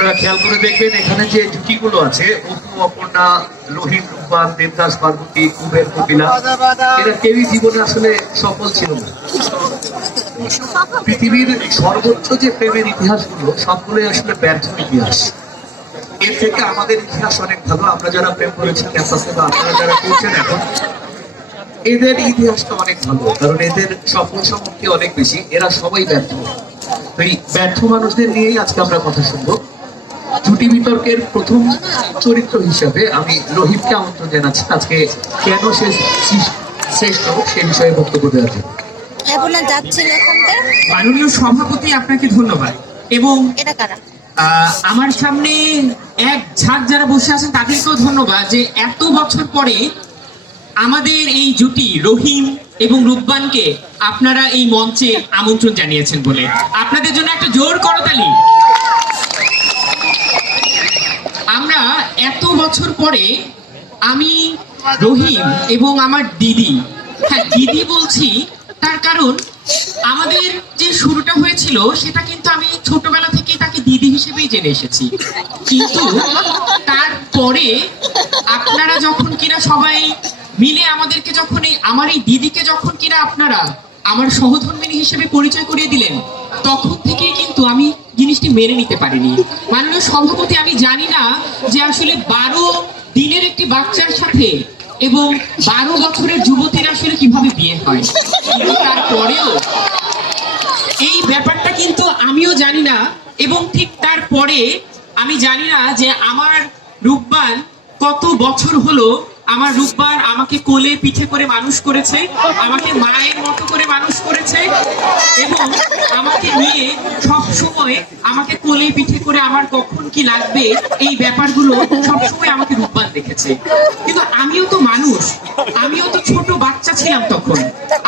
আপনারা খেয়াল করে দেখবেন এখানে যে জুটিগুলো আছে, অপু, অপর্ণা, লোহিত, রূপবান, দেবদাস, পার্বতী, কুবের, কপিলা, এরা কেউই জীবনে আসলে সফল ছিল না। পৃথিবীর সর্বোচ্চ যে প্রেমের ইতিহাসগুলো সবগুলোই আসলে ব্যর্থ ইতিহাস। এর থেকে আমাদের ইতিহাস অনেক ভালো। আমরা যারা প্রেম করেছি ক্যাম্পাসে বা আপনারা যারা করছেন এখন, এদের ইতিহাসটা অনেক ভালো, কারণ এদের সফল সম্পর্কে অনেক বেশি। এরা সবাই ব্যর্থ। তো এই ব্যর্থ মানুষদের নিয়েই আজকে আমরা কথা শুনবো। জুটি বিতর্কের প্রথম চরিত্র হিসাবে আমি লোহিতকে আমন্ত্রণ জানাচ্ছি আজকে কেন সে শ্রেষ্ঠ সে বিষয়ে বক্তব্য দেওয়ার জন্য। মাননীয় সভাপতি, আপনাকে ধন্যবাদ। এবং আমার সামনে এক ঝাঁক যারা বসে আছেন তাদেরকেও ধন্যবাদ যে এত বছর পরে আমাদের এই জুটি রহিম এবং রূপবানকে আপনারা এই মঞ্চে আমন্ত্রণ জানিয়েছেন বলে আপনাদের জন্য একটা জোর করতালি। আমরা এত বছর পরে আমি রহিম এবং আমার দিদি, হ্যাঁ দিদি বলছি তার কারণ আমাদের যে শুরুটা হয়েছিল সেটা কিন্তু আমি ছোটবেলা থেকেই তাকে দিদি হিসেবেই জেনে এসেছি, কিন্তু তারপরে আপনারা যখন কিনা সবাই মিলে আমাদেরকে যখন আমার এই দিদিকে যখন কিনা আপনারা আমার সহধর্মিণী হিসেবে পরিচয় করিয়ে দিলেন, তখন থেকেই কিন্তু আমি জিনিসটি মেনে নিতে পারিনি। মাননীয় সভাপতি, আমি জানি না যে আসলে 12 দিনের একটি বাচ্চার সাথে এবং 12 বছরের যুবতীর আসলে কিভাবে বিয়ে হয়, কিন্তু তারপরেও এই ব্যাপারটা কিন্তু আমিও জানি না। এবং ঠিক তারপরে আমি জানি না যে আমার রূপবান কত বছর হলো আমার রূপবান আমাকে কোলে পিঠে করে মানুষ করেছে, আমাকে মায়ের মতো করে মানুষ করেছে এবং আমাকে নিয়ে সব সময় আমাকে কোলে পিঠে করে আমার কখন কি লাগবে এই ব্যাপারগুলো সবসময় আমাকে রূপবান দেখেছে। কিন্তু আমিও তো মানুষ, আমিও তো ছোট বাচ্চা ছিলাম তখন।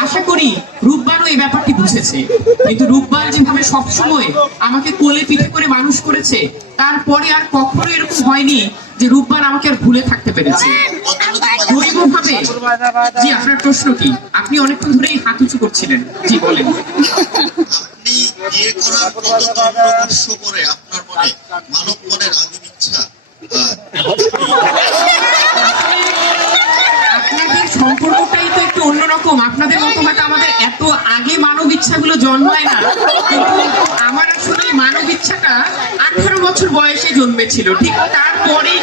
আশা করি রূপবানও এই ব্যাপারটি বুঝেছে, কিন্তু রূপবান যেভাবে সবসময় আমাকে কোলে পিঠে করে মানুষ করেছে, তারপরে আর কখনো এরকম হয়নি যে রূপবান আমাকে আর ভুলে থাকতে পেরেছে। জৈবভাবে। জি, আপনার প্রশ্ন কি? আপনি অনেকক্ষণ ধরেই হাত উঁচু করছিলেন। জি বলেন। আপনি বিয়ে করার কত বর্ষ পরে আপনার মনে মানব মনের আদিম ইচ্ছা? আপনাদের সম্পর্কটাই তো একটু অন্যরকম। আপনাদের মতো হয়তো আমাদের এত আগে মানব ইচ্ছাগুলো জন্মায় না, কিন্তু আমার আসলে মানব ইচ্ছাটা 18 বছর বয়সে জন্মেছিল। ঠিক তারপরেই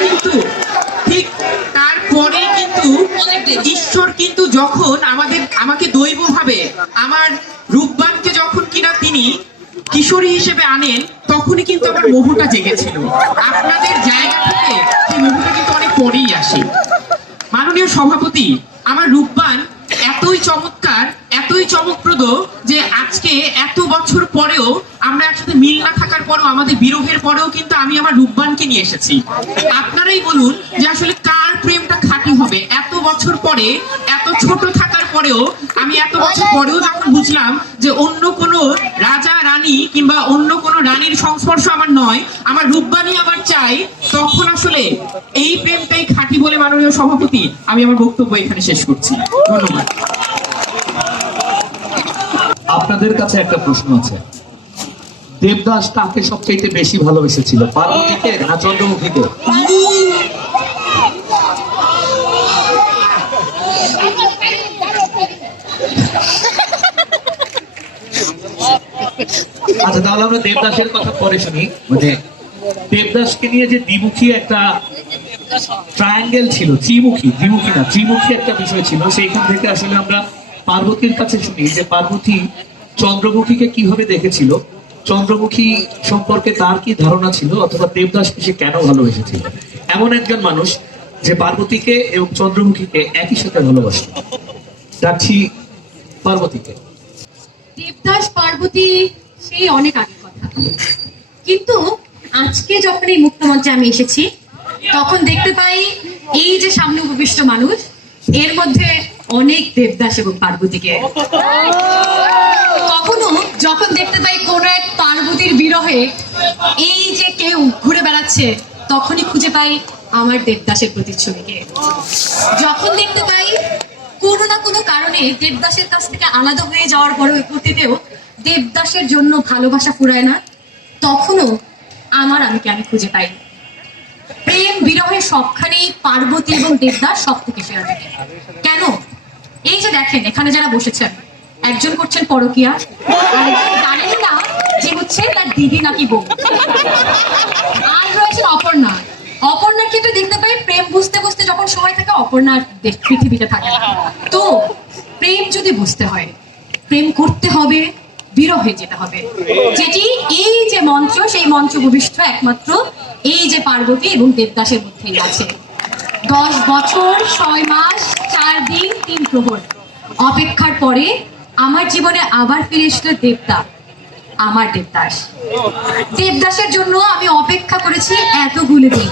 কিন্তু ঈশ্বর কিন্তু যখন আমাকে দৈবভাবে আমার রূপবানকে যখন কিনা তিনি কিশোরী হিসেবে আনেন, তখনই কিন্তু আমার মোহটা জেগেছিল। আপনাদের জায়গা থেকে সেই মোহটা কিন্তু অনেক পরেই আসে। মাননীয় সভাপতি, আমার রূপবান এতই চমৎকার, এতই চমকপ্রদ যে আজকে এত বছর পরেও আমরা একসাথে মিল না থাকার পরেও, আমাদের বিরহের পরেও কিন্তু আমি আমার রূপবানকে নিয়ে এসেছি। আপনারাই বলুন যে আসলে কার প্রেমটা খাঁটি হবে। এত বছর পরে, এত ছোট থাকার পরেও, আমি এত বছর পরেও যখন বুঝলাম যে অন্য কোনো রাজা রানী কিংবা অন্য কোনো রানীর সংস্পর্শ আমার নয়, আমার রূপবানই আমার চাই, তখন আসলে এই প্রেমটাই খাঁটি বলে মাননীয় সভাপতি আমি আমার বক্তব্য এখানে শেষ করছি। ধন্যবাদ। আপনাদের কাছে একটা প্রশ্ন আছে, দেবদাস কাকে সবচেয়ে বেশি ভালোবেসেছিল, পার্বতীকে না চন্দ্রমুখীকে? আচ্ছা, তাহলে আমরা দেবদাসের কথা পরে শুনি। মানে দেবদাসকে নিয়ে যে দ্বিমুখী একটা ট্রায়াঙ্গেল ছিল, ত্রিমুখী একটা বিষয় ছিল, সেইখান থেকে আসলে আমরা পার্বতীর কাছে শুনি যে পার্বতী চন্দ্রমুখীকে কিভাবে দেখেছিল, চন্দ্রমুখী সম্পর্কে তার কি ধারণা ছিল, অথবা দেবদাসকে সে কেন ভালোবেসেছিল। এমন একজন মানুষ যে পার্বতীকে এবং চন্দ্রমুখীকে একই সাথে ভালোবাসত। ডাকছি পার্বতীকে। দেবদাস পার্বতী সেই অনেক আগের কথা, কিন্তু আজকে যখন এই মুক্তমঞ্চে আমি এসেছি তখন দেখতে পাই এই যে সামনে উপবিষ্ট মানুষ, এর মধ্যে অনেক দেবদাস এবং পার্বতীকে। কখনো যখন দেখতে পাই কোন এক পার্বতীর বিরহে এই যে কেউ ঘুরে বেড়াচ্ছে, তখনই খুঁজে পাই আমার দেবদাসের প্রতিচ্ছবিকে। যখন দেখতে পাই কোনো না কোনো কারণে দেবদাসের কাছ থেকে আলাদা হয়ে যাওয়ার পরেও দেবদাসের জন্য ভালোবাসা ফুরায় না, তখনও আমি খুঁজে পাই। প্রেম বিরহের সবখানেই পার্বতী এবং দেবদাস সব থেকে সেরা জুটি। কেন? এই যে দেখেন এখানে যারা বসেছেন, একজন করছেন পরকিয়া, আরেকজন জানেন না যে হচ্ছে তার দিদি নাকি বউ, আর রয়েছেন অপর্ণা। অপর্ণার কিন্তু দেখতে পাই প্রেম বুঝতে বুঝতে যখন সময় থাকে অপর্ণার পৃথিবীতে থাকে না। তো প্রেম যদি বুঝতে হয়, প্রেম করতে হবে, বিরহে যেতে হবে, যেটি এই যে মঞ্চ, সেই মঞ্চ ভূমিষ্ঠ একমাত্র এই যে পার্বতী এবং দেবদাসের মধ্যেই আছে। 10 বছর 6 মাস 4 দিন 3 প্রহর অপেক্ষার পরে আমার জীবনে আবার ফিরে এসেছিল আমার দেবদাসের জন্য আমি অপেক্ষা করেছি এতগুলো দিন,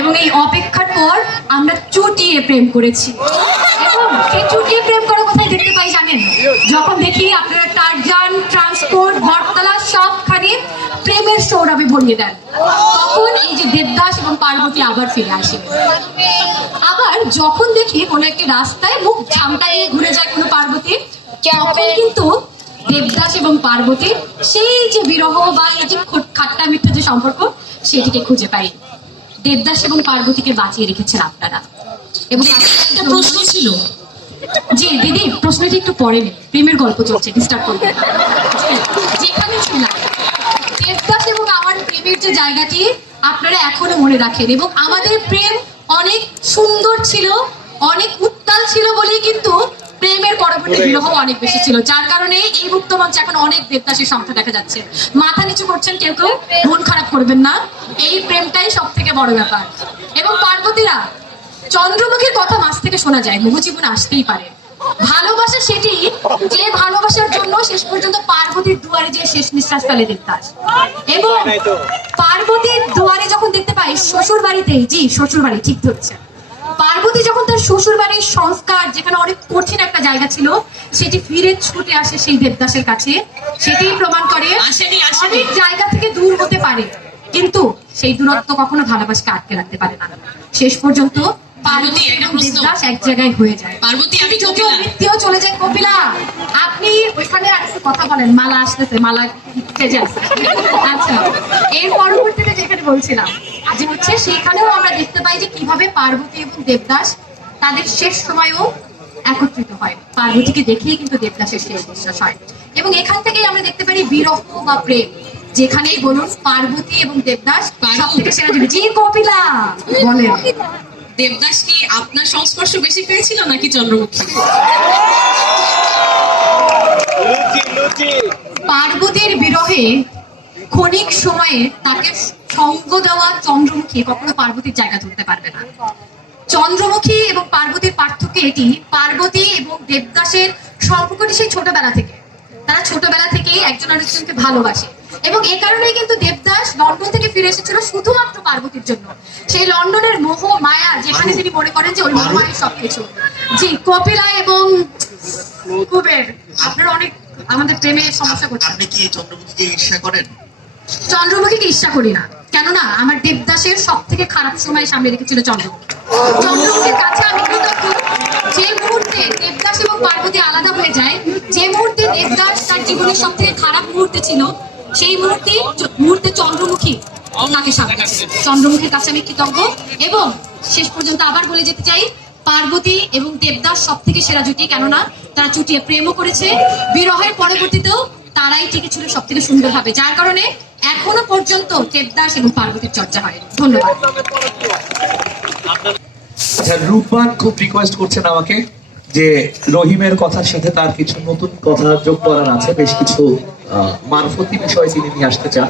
এবং এই অপেক্ষার পর আমরা চুটিয়ে প্রেম করেছি। এবং সেই চুটিয়ে প্রেম করা কোথায় দেখতে পাই জানেন? যখন দেখি আপনারা টারজান, ট্রান্সপোর্ট, বটতলা সবখানে প্রেমের সৌরভে ভরিয়ে দেন, তখন এই যে দেবদাস এবং পার্বতী আবার ফিরে আসে। আবার যখন দেখি কোনো একটি রাস্তায় মুখ ঝামটাইয়ে ঘুরে যায় কোনো পার্বতী, তখন কিন্তু দেবদাস এবং পার্বতীর সেই যে বিরহ বা এই যে খাট্টা মিঠা যে সম্পর্ক, সেটিকে খুঁজে পাই। দেবদাস এবং পার্বতীকে বাঁচিয়ে রেখেছেন আপনারা। এবং একটা প্রশ্ন ছিল, জি দিদি প্রশ্নটি একটু পরে নেই, প্রেমের গল্প চলছে, ডিস্টার্ব করবে। যেখানে ছিলাম দেবদাস এবং আমার প্রেমের যে জায়গাটি আপনারা এখনো মনে রাখেন, এবং আমাদের প্রেম অনেক সুন্দর ছিল, অনেক উত্তাল ছিল বলেই কিন্তু প্রেমের পরবর্তী বিরহ অনেক বেশি ছিল, যার কারণে এই মুক্ত মঞ্চে এখন অনেক দেবদাসের সংখ্যা দেখা যাচ্ছে। মাথা নিচু করছেন কেউ কেউ, মন খারাপ করবেন না, এই প্রেমটাই সব থেকে বড় ব্যাপার। এবং পার্বতীরা, চন্দ্রমুখীর কথা মাঝ থেকে শোনা যায়, বহু জীবনে আসতেই পারে। ভালোবাসা সেটি যে ভালোবাসার জন্য শেষ পর্যন্ত পার্বতীর দুয়ারে যে শেষ নিঃশ্বাস ফেলে দেবদাস। এবং পার্বতীর দুয়ারে যখন দেখতে পাই শ্বশুর বাড়িতেই, জি শ্বশুর বাড়ি ঠিক ধরছে, পার্বতী যখন তার শ্বশুর বাড়ির সংস্কার, যেখানে অনেক কঠিন একটা জায়গা ছিল, সেটি ফিরে ছুটে আসে সেই দেবদাসের কাছে, সেটি প্রমাণ করে অনেক জায়গা থেকে দূর হতে পারে, কিন্তু সেই দূরত্ব কখনো ভালোবাসাকে আটকে রাখতে পারে না। শেষ পর্যন্ত পার্বতী এবং দেবদাস এক জায়গায় হয়ে যায়। পার্বতী আমি মৃত্যুও চলে যায়। কপিলা আপনি ওইখানে আরেকটু কথা বলেন, মালা আসতেছে, মালা আচ্ছা, এর পরবর্তীতে যেখানে বলছিলাম যে হচ্ছে সেখানেও আমরা দেখতে পাই যে কিভাবে পার্বতী এবং দেবদাস তাদের শেষ সময়ও একত্রিত হয়। পার্বতীকে দেখেই কিন্তু দেবদাসের শেষ নিঃশ্বাস হয়, এবং এখান থেকেই আমরা দেখতে পারি বিরহ বা প্রেম যেখানেই বলুন পার্বতী এবং দেবদাস সব থেকে সেরা জুটি। জি কপিলা বলেন, দেবদাস কি আপনার সংস্পর্শ বেশি পেয়েছিল নাকি চন্দ্রমুখী? পার্বতীর বিরহে ক্ষণিক সময়ে তাকে সঙ্গ দেওয়া চন্দ্রমুখী কখনো পার্বতীর জায়গা ধরতে পারবে না। চন্দ্রমুখী এবং পার্বতীর পার্থক্য এটি, পার্বতী এবং দেবদাসের সম্পর্কটি সেই ছোটবেলা থেকে, তারা ছোটবেলা থেকেই একজন আরেকজনকে ভালোবাসে, এবং এই কারণেই কিন্তু দেবদাস লন্ডন থেকে ফিরে এসেছিল শুধুমাত্র পার্বতীর জন্য। সেই লন্ডনের মোহ মায়া, যেখানে তিনি মনে করেন যে ওই মোহমায় সবকিছু। জি কপিলা এবং কুবের, আপনারা অনেক আমাদের প্রেমে সমস্যা করছেন। আপনি কি চন্দ্রমুখীকে ঈর্ষা করেন? চন্দ্রমুখীকে ঈর্ষা করি না, কেননা আমার দেবদাসের সব থেকে খারাপ সময় সামনে রেখেছিল চন্দ্রমুখী। চন্দ্রমুখীর কাছে আমি কৃতজ্ঞ, যে মুহূর্তে দেবদাস এবং পার্বতী আলাদা হয়ে যায়, যে মুহূর্তে দেবদাস তার জীবনের সব থেকে খারাপ মুহূর্তে ছিল, সেই মুহূর্তে চন্দ্রমুখী তাকে সামলেছে। চন্দ্রমুখীর কাছে আমি কৃতজ্ঞ, এবং শেষ পর্যন্ত আবার বলে যেতে চাই পার্বতী এবং দেবদাস সব থেকে সেরা জুটি, কেননা তারা চুটিয়ে প্রেমও করেছে, বিরহের পরবর্তীতেও তারাই টিকে ছিল সব থেকে সুন্দর ভাবে, যার কারণে এখনো পর্যন্ত দেবদাস এবং পার্বতীর চর্চা হয়। ধন্যবাদ। আচ্ছা, রূপবান খুব রিকোয়েস্ট করছেন আমাকে যে রহিমের কথার সাথে তার কিছু নতুন কথা যোগ করার আছে, বেশ কিছু মারফতি বিষয় তিনি নিয়ে আসতে চান।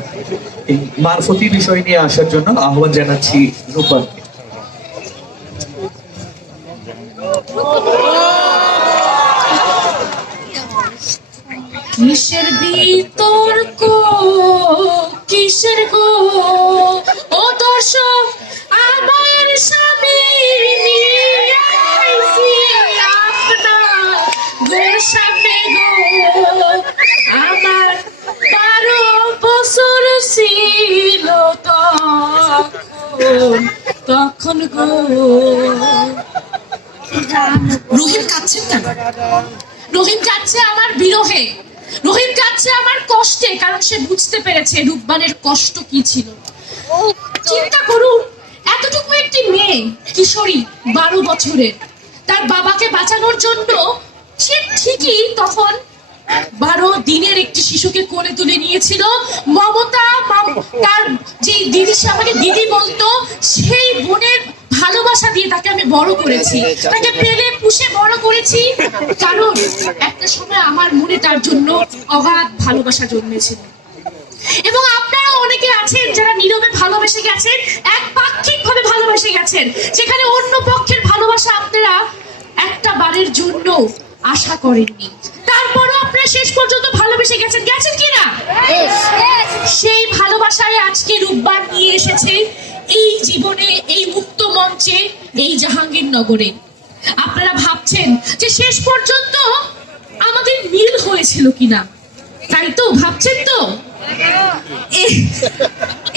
এই মারফতি বিষয় নিয়ে আসার জন্য আহ্বান জানাচ্ছি রূপবানকে। কিসের বিতর্ক, কিসের গো ও দর্শক, আমার স্বামী আপনার সামনে গো, আমার 12 বছর ছিল তখন গো। রহিম কাঁদছেন কেন? রহিম কাঁদছে আমার বিরহে, রহিম কাঁদছে আমার কষ্টে, কারণ সে বুঝতে পেরেছে রূপবানের কষ্ট কি ছিল। চিন্তা করুন, এতটুকু একটি মেয়ে, কিশোরী, 12 বছরের, তার বাবাকে বাঁচানোর জন্য সে ঠিকই তখন 12 দিনের একটি শিশুকে কোলে তুলে নিয়েছিল। মমতা তার যে দিদি, সে আমাকে দিদি বলতো, সেই বোনের ভালোবাসা দিয়ে তাকে আমি বড় করেছি, তাকে পেলে পুষে বড় করেছি, কারণ একটা সময় আমার মনে তার জন্য অগাধ ভালোবাসা জন্মেছিল। এবং আপনারা অনেকে আছেন যারা নীরবে ভালোবেসে গেছেন, একপাক্ষিক ভাবে ভালোবেসে গেছেন, যেখানে অন্য পক্ষের ভালোবাসা আপনারা একটা বারের জন্য আশা করেননি, তারপরও আপনারা শেষ পর্যন্ত ভালোবেসে গেছেন, গেছেন কিনা? সেই ভালোবাসায় আজকে রূপবান নিয়ে এসেছে এই জীবনে, এই মুক্ত মঞ্চে, এই জাহাঙ্গীরনগরে। আপনারা ভাবছেন যে শেষ পর্যন্ত আমাদের মিল হয়েছিল কিনা, তাই তো ভাবছেন তো?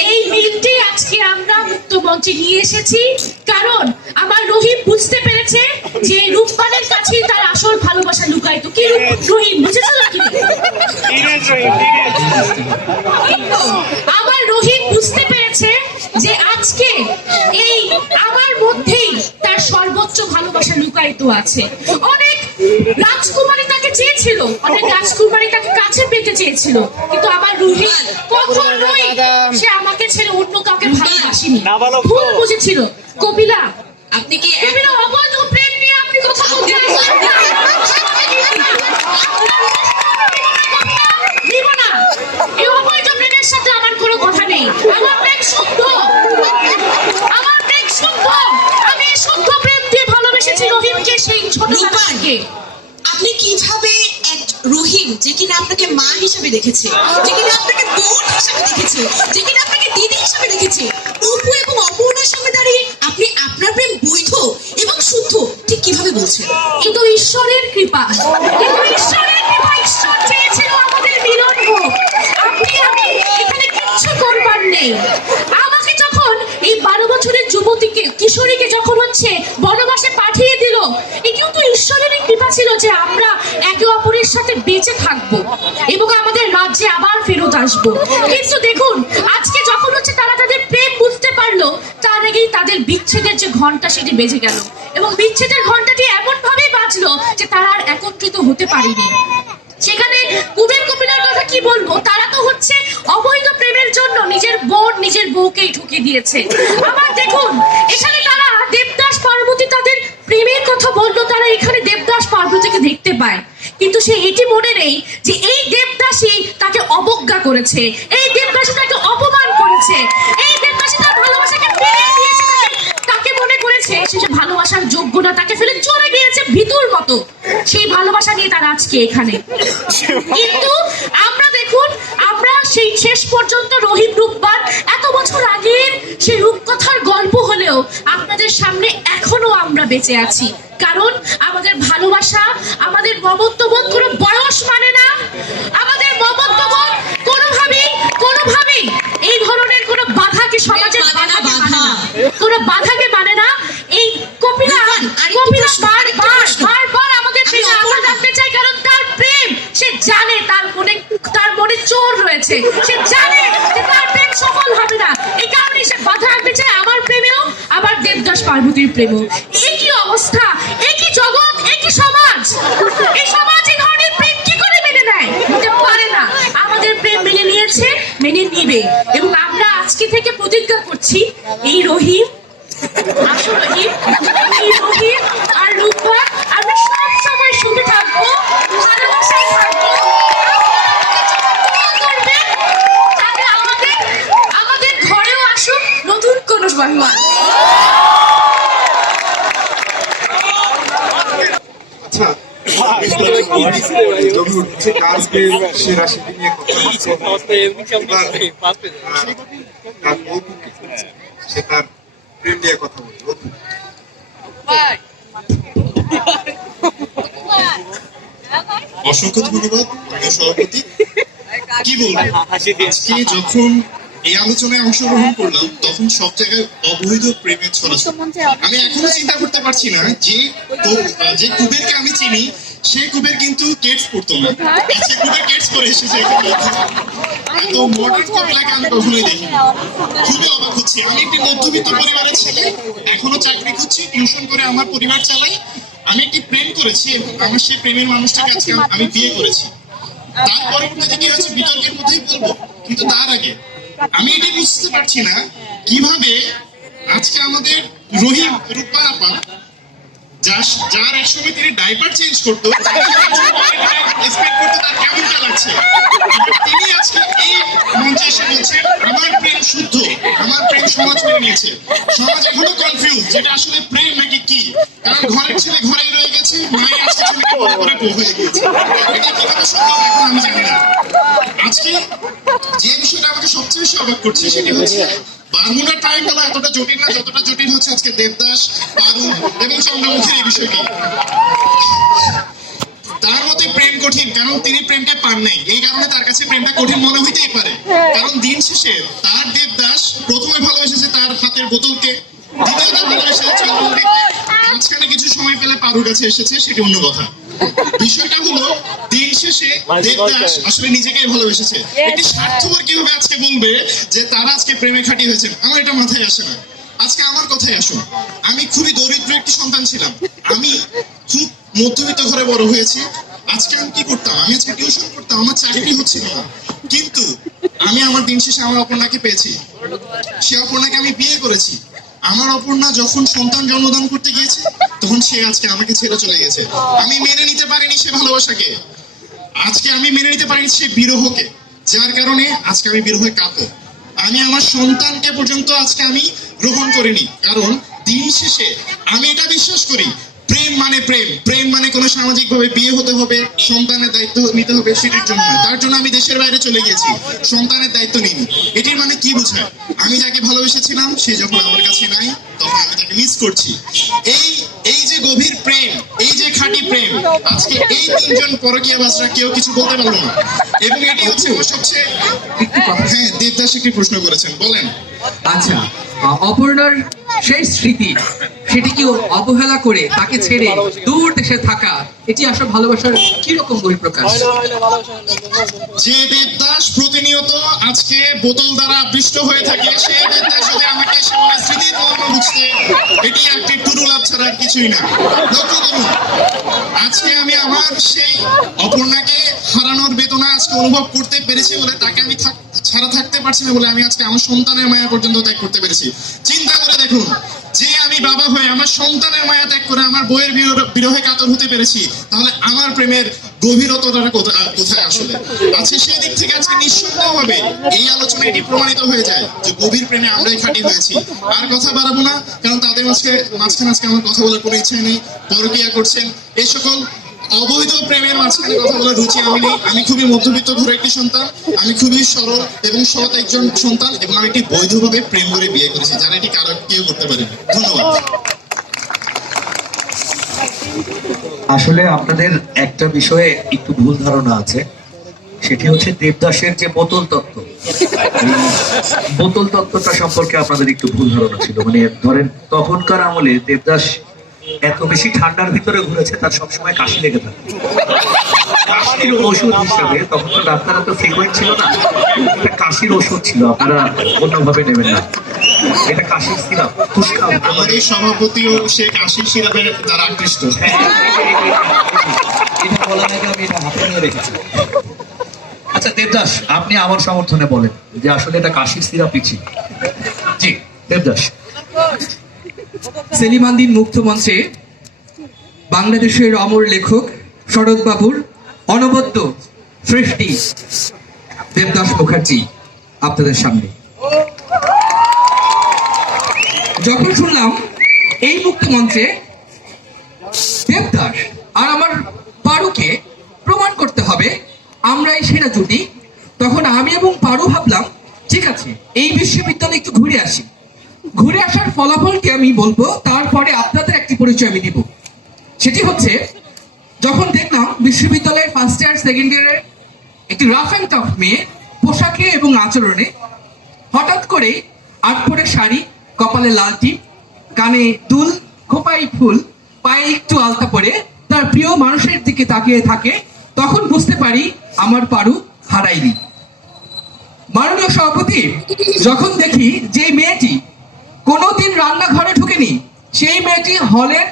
এই মিলটি আজকে আমরা মুক্ত মঞ্চে নিয়ে এসেছি, কারণ আমার রহিম বুঝতে পেরেছে যে রূপবানের কাছেই তার আসল ভালোবাসা লুকায়িত। কি রহিম বুঝেছিল কি? আমার রহিম বুঝতে পেরেছে যে আজকে এই আমার মধ্যেই তার সর্বোচ্চ ভালোবাসা লুকায়িত আছে। অনেক রাজকুমারী তাকে চেয়েছিল, অনেক রাজকুমারী তাকে কাছে পেতে চেয়েছিল, কিন্তু আমার রহিম কখনোই সে আমাকে ছেড়ে অন্য কাউকে ভালোবাসেনি, ভুল বুঝেছিল। কপিলা, আপনি কি কপিলা অবৈধ প্রেম নিয়ে আপনি কথা বলতে দিব না? এই অবৈধ প্রেমের সাথে আমার কোনো কথা নেই। আমার প্রেম শুদ্ধ, আমার প্রেম শুদ্ধ। আমি শুদ্ধ প্রেম দিয়ে ভালোবেসেছি রহিমকে, সেই ছোটবেলা থেকে। আপনি কিভাবে এক রহিম, যে কিনা আপনাকে মা হিসেবে দেখেছে, যে কিনা আপনাকে বোন হিসেবে দেখেছে, যে কিনা আপনাকে দিদি হিসেবে দেখেছে, অপু এবং অপর্ণার সামনে দাঁড়িয়ে আপনি আপনার প্রেম বৈধ এবং শুদ্ধ ঠিক কিভাবে বলছেন? কিন্তু ঈশ্বরের কৃপা, কিন্তু ঈশ্বরের কৃপা, ঈশ্বর চেয়েছিল আমাদের মিলন হোক। আমি এখানে কিচ্ছু করবার নেই। আমাকে যখন এই 12 বছরের যুবতীকে, কিশোরীকে যখন বনবাসে পাঠিয়ে দিল, এটিও তো ঈশ্বরেরই কৃপা ছিল যে আমরা একে অপরের সাথে বেঁচে থাকবো এবং আমাদের রাজ্যে আবার ফেরত আসবো। কিন্তু দেখুন, আজকে যখন তারা তাদের প্রেম বুঝতে পারলো, তার আগেই তাদের বিচ্ছেদের যে ঘন্টা সেটি বেজে গেল, এবং বিচ্ছেদের ঘন্টাটি এমন ভাবেই বাজলো যে তারা আর একত্রিত হতে পারেনি। সেখানে কুবের কপিলার কথা কি বলবো, তারা তো অবৈধ প্রেমের জন্য নিজের বোন, নিজের বউকেই ঠকে দিয়েছে। আবার দেখুন, এখানে তারা দেবদাস পার্বতী তাদের প্রেমের কথা বললো, তারা এখানে দেবদাস পার্বতীকে দেখতে পায়, কিন্তু সে এটি মনে নেই যে এই দেবদাসী তাকে অবজ্ঞা করেছে, এই দেবদাসী তাকে অপমান করেছে, এই দেবদাসী তার ভালোবাসাকে ফেলে দিয়েছে, তাকে মনে করেছে সে যে ভালোবাসার যোগ্য না, তাকে ফেলে চলে গিয়েছে ভিতুর মতো। সেই ভালোবাসা নিয়ে তারা আজকে এখানে। কিন্তু আমরা দেখুন, আমরা সেই শেষ পর্যন্ত রহিম রূপবান এত বছর আগের সেই রূপকথার গল্প হলেও আপনাদের সামনে এখনো আমরা বেঁচে আছি, কারণ আমাদের ভালোবাসা, আমাদের মমত্ববোধ কোনো বয়স মানে না। আমাদের মমত্ববোধ কোনোভাবেই এই ধরনের কোনো বাধাকে, সমাজের বাধাকে মানে না, কোনো বাধাকে মানে না। এই কপিলা বারবার আমাদের প্রেমে আঘাত রাখতে চায়, কারণ তার প্রেম, সে জানে তার মনে চোর রয়েছে, সে জানে যে তার প্রেম সফল হবে না, এই কারণে সে বাধা রাখতে চায় আমার প্রেমেও, আবার দেবদাস পার্বতীর প্রেমেও। এই কি অবস্থা, এই কি জগৎ, এই কি সমাজ! এই সমাজ এই ধরনের প্রেম কি করে মেনে নেয়? নিতে পারে না। আমাদের প্রেম মেনে নিয়েছে, মেনে নিবে, এবং আমরা আজকে থেকে প্রতিজ্ঞা করছি, এই রহিম, আসল রহিম, এই রহিম আর রূপা, আমরা সব সময় সুখে থাকবো, ভালোবাসায় থাকবো। আমাদের ঘরেও আসুক নতুন কোনো মেহমান। আচ্ছা, আজকে সেরা সেটি নিয়ে সে তার প্রেম নিয়ে কথা বলবো। অসংখ্য ধন্যবাদ সভাপতি। কি বলবো, আজকে যখন এই আলোচনায় অংশগ্রহণ করলাম তখন সব জায়গায় অবৈধ প্রেমের ছড়াছড়ি। আমি এখনো চিন্তা করতে পারছি না যে কুবেরকে আমি চিনি, সে কুবের কিন্তু কেটস পড়তো না, সে কুবের কেটস পরে এসেছে এখানে। এত মডার্ন কুবেলাকে আমি কখনোই দেখিনি। খুবই অবাক হচ্ছি। আমি একটি মধ্যবিত্ত পরিবারের ছেলে, এখনো চাকরি করছি, টিউশন করে আমার পরিবার চালাই। আমি একটি প্রেম করেছি এবং আমার সেই প্রেমের মানুষটাকে আজকে আমি বিয়ে করেছি। তার পরবর্তীতে কি হয়েছে বিতর্কের মধ্যেই বলবো, কিন্তু তার আগে আমি এটি বুঝতে পারছি না কিভাবে আজকে আমাদের রহিম রূপা আপা, যার একসময় তিনি ডাইপার চেঞ্জ করতো, এক্সপেক্ট করতে তার কেমনটা লাগছে, তিনি আজকে এই মঞ্চে এসে বলছেন আমার প্রেম শুদ্ধ, আমার প্রেম সমাজ মেনে নিয়েছে। সমাজ এখনো কনফিউজ যেটা আসলে প্রেম নাকি কি, কারণ ঘরের ছেলে ঘরেই রয়ে গেছে, মায়ের আসছে ছেলেকে বড় করে বউ হয়ে গেছে। এটা কিভাবে সম্ভব এখন আমি জানি না। আজকে যে বিষয়টা আমাকে সবচেয়ে বেশি অবাক করছে সেটি হচ্ছে বারমুডা ট্রায়াঙ্গল এতটা জটিল না যতটা জটিল হচ্ছে আজকে দেবদাস, পারু এবং চন্দ্রমুখীর এই বিষয়টি। তার মতে প্রেম কঠিন, কারণ তিনি প্রেমকে পান নাই, এই কারণে তার কাছে প্রেমটা কঠিন মনে হইতেই পারে। কারণ দিন শেষে তার দেবদাস প্রথমে ভালোবেসেছে তার হাতের বোতলকে, দ্বিতীয়ত ভালোবেসেছে চন্দ্রমুখীকে, মাঝখানে কিছু সময় পেলে পারুর কাছে এসেছে, সেটি অন্য কথা। বিষয়টা হলো দিন শেষে দেবদাস আসলে নিজেকেই ভালোবেসেছে। একটি স্বার্থপর কিভাবে আজকে বলবে যে তারা আজকে প্রেমে খাঁটি হয়েছে, আমার এটা মাথায় আসে না। আজকে আমার কথাই আসুন, আমি খুবই দরিদ্র একটি সন্তান ছিলাম, আমি খুব মধ্যবিত্ত ঘরে বড় হয়েছি। আজকে আমি কি করতাম, আমি আজকে টিউশন করতাম, আমার চাকরি হচ্ছিল না, কিন্তু আমি আমার দিন শেষে আমার অপর্ণাকে পেয়েছি, সে অপর্ণাকে আমি বিয়ে করেছি। আমার অপর্ণা যখন সন্তান জন্মদান করতে গিয়েছে তখন সে আজকে আমাকে ছেড়ে চলে গেছে। আমি মেনে নিতে পারিনি সে ভালোবাসাকে, আজকে আমি মেনে নিতে পারিনি সে বিরহকে, যার কারণে আজকে আমি বিরহে কাঁপো। আমি আমার সন্তানকে পর্যন্ত আজকে আমি গ্রহণ করিনি, কারণ দিন শেষে আমি এটা বিশ্বাস করি প্রেম মানে প্রেম, প্রেম মানে কোনো সামাজিক ভাবে বিয়ে হতে হবে, সন্তানের দায়িত্ব নিতে হবে, সেটির জন্য নয়। তার জন্য আমি দেশের বাইরে চলে গিয়েছি, সন্তানের দায়িত্ব নিইনি। এটির মানে কি বোঝায়, আমি যাকে ভালোবেসেছিলাম সে যখন আমার কাছে নাই তখন আমি তাকে মিস করছি। এই যে গভীর প্রেম, এই যে খাঁটি প্রেম, আজকে এই তিনজন পরকীয়াবাজরা কেউ কিছু বলতে পারলো না। এবং এটি হচ্ছে আমার সবচেয়ে, হ্যাঁ দেবদাস একটি প্রশ্ন করেছেন, বলেন। আচ্ছা, অপর্ণার সেই স্মৃতি, সেটি কি অবহেলা করে তাকে ছেড়ে দূর দেশে থাকা, এটি আসলে ভালোবাসার কি রকম বহিঃপ্রকাশ? যে দেবদাস প্রতিনিয়ত আজকে বোতল দ্বারা আবৃষ্ট হয়ে থাকে, সেই দেবদাস যদি আমাকে সে বলে স্মৃতির মর্ম বুঝতে, এটি একটি টুরুলাভ ছাড়া আর কিছুই না। লক্ষ্য করুন, আজকে আমি আমার সেই অপর্ণাকে হারানোর বেদনা আজকে অনুভব করতে পেরেছি বলে, তাকে আমি ছাড়া থাকতে পারছি না বলে আমি আজকে আমার সন্তানের মায়া পর্যন্ত ত্যাগ করতে পেরেছি। চিন্তা করে দেখুন, যে আমি বাবা হয়ে আমার সন্তানের মায়া ত্যাগ করে আমার বইয়ের বিরহে কাতর হতে পেরেছি, তাহলে আমার প্রেমের গভীরতাটা কোথায় আসলে আছে? সেই দিক থেকে আজকে নিঃসন্দেহভাবে এই আলোচনা এটি প্রমাণিত হয়ে যায় যে গভীর প্রেমে আমরাই খাঁটি হয়েছি। আর কথা বাড়াবো না, কারণ তাদের মাঝখানে আজকে আমার কথা বলার কোনো ইচ্ছে নেই। পরকীয়া করছেন, এই সকল অবৈধ প্রেমের মাঝখানে কথা বলার রুচি আমি নেই। আমি খুবই মধ্যবিত্ত ঘরের একটি সন্তান, আমি খুবই সরল এবং সৎ একজন সন্তান, এবং আমি একটি বৈধভাবে প্রেম করে বিয়ে করেছি, যারা এটি কারো কেউ করতে পারে। ধন্যবাদ। আসলে আপনাদের একটা বিষয়ে একটু ভুল ধারণা আছে, সেটি হচ্ছে দেবদাসের যে বোতল তত্ত্ব, এই বোতল তত্ত্বটা সম্পর্কে আপনাদের একটু ভুল ধারণা ছিল। মানে ধরেন তখনকার আমলে দেবদাস এত বেশি ঠান্ডার ভিতরে ঘুরেছে, তার সবসময় কাশি লেগে থাকে। কাশির ওষুধ হিসেবে, তখন তো ডাক্তাররা তো ফ্রিকুয়েন্ট ছিল না, এটা কাশির ওষুধ ছিল, আপনারা অন্যভাবে নেবেন না, এটা কাশির সিরাপ। আমাদের সভাপতিও সে কাশির সিরাপের দ্বারা আকৃষ্ট। এটা বলার আগে আমি এটা হাতে নিয়ে রেখেছি। আচ্ছা দেবদাস, আপনি আমার সমর্থনে বলেন যে আসলে এটা কাশির সিরাপই ছিল। জি দেবদাস। সেলিমানদিন মুক্ত মঞ্চে বাংলাদেশের অমর লেখক শরৎবাবুর অনবদ্য সৃষ্টি দেবদাস মুখার্জি আপনাদের সামনে। যখন শুনলাম এই মুক্ত মঞ্চে দেবদাস আর আমার পারুকে প্রমাণ করতে হবে আমরাই সেরা জুটি, তখন আমি এবং পারু ভাবলাম ঠিক আছে, এই বিশ্ববিদ্যালয়ে একটু ঘুরে আসি। ঘুরে আসার ফলাফলকে আমি বলবো, তারপরে আপনাদের একটি পরিচয় আমি দিব। সেটি হচ্ছে, যখন দেখলাম বিশ্ববিদ্যালয়ের ফার্স্ট ইয়ার সেকেন্ড ইয়ারের একটি রাফ অ্যান্ড টাফ মেয়ে পোশাকে এবং আচরণে হঠাৎ করে আটপরে শাড়ি, কপালে লাল টিপ, কানে দুল, খোপাই ফুল, পায়ে একটু আলতা পরে তার প্রিয় মানুষের দিকে তাকিয়ে থাকে, তখন বুঝতে পারি আমার পারু হারাইনি। মাননীয় সভাপতি, যখন দেখি যে মেয়েটি কোনোদিন রান্নাঘরে ঢুকেনি, সেই মেয়েটি হলের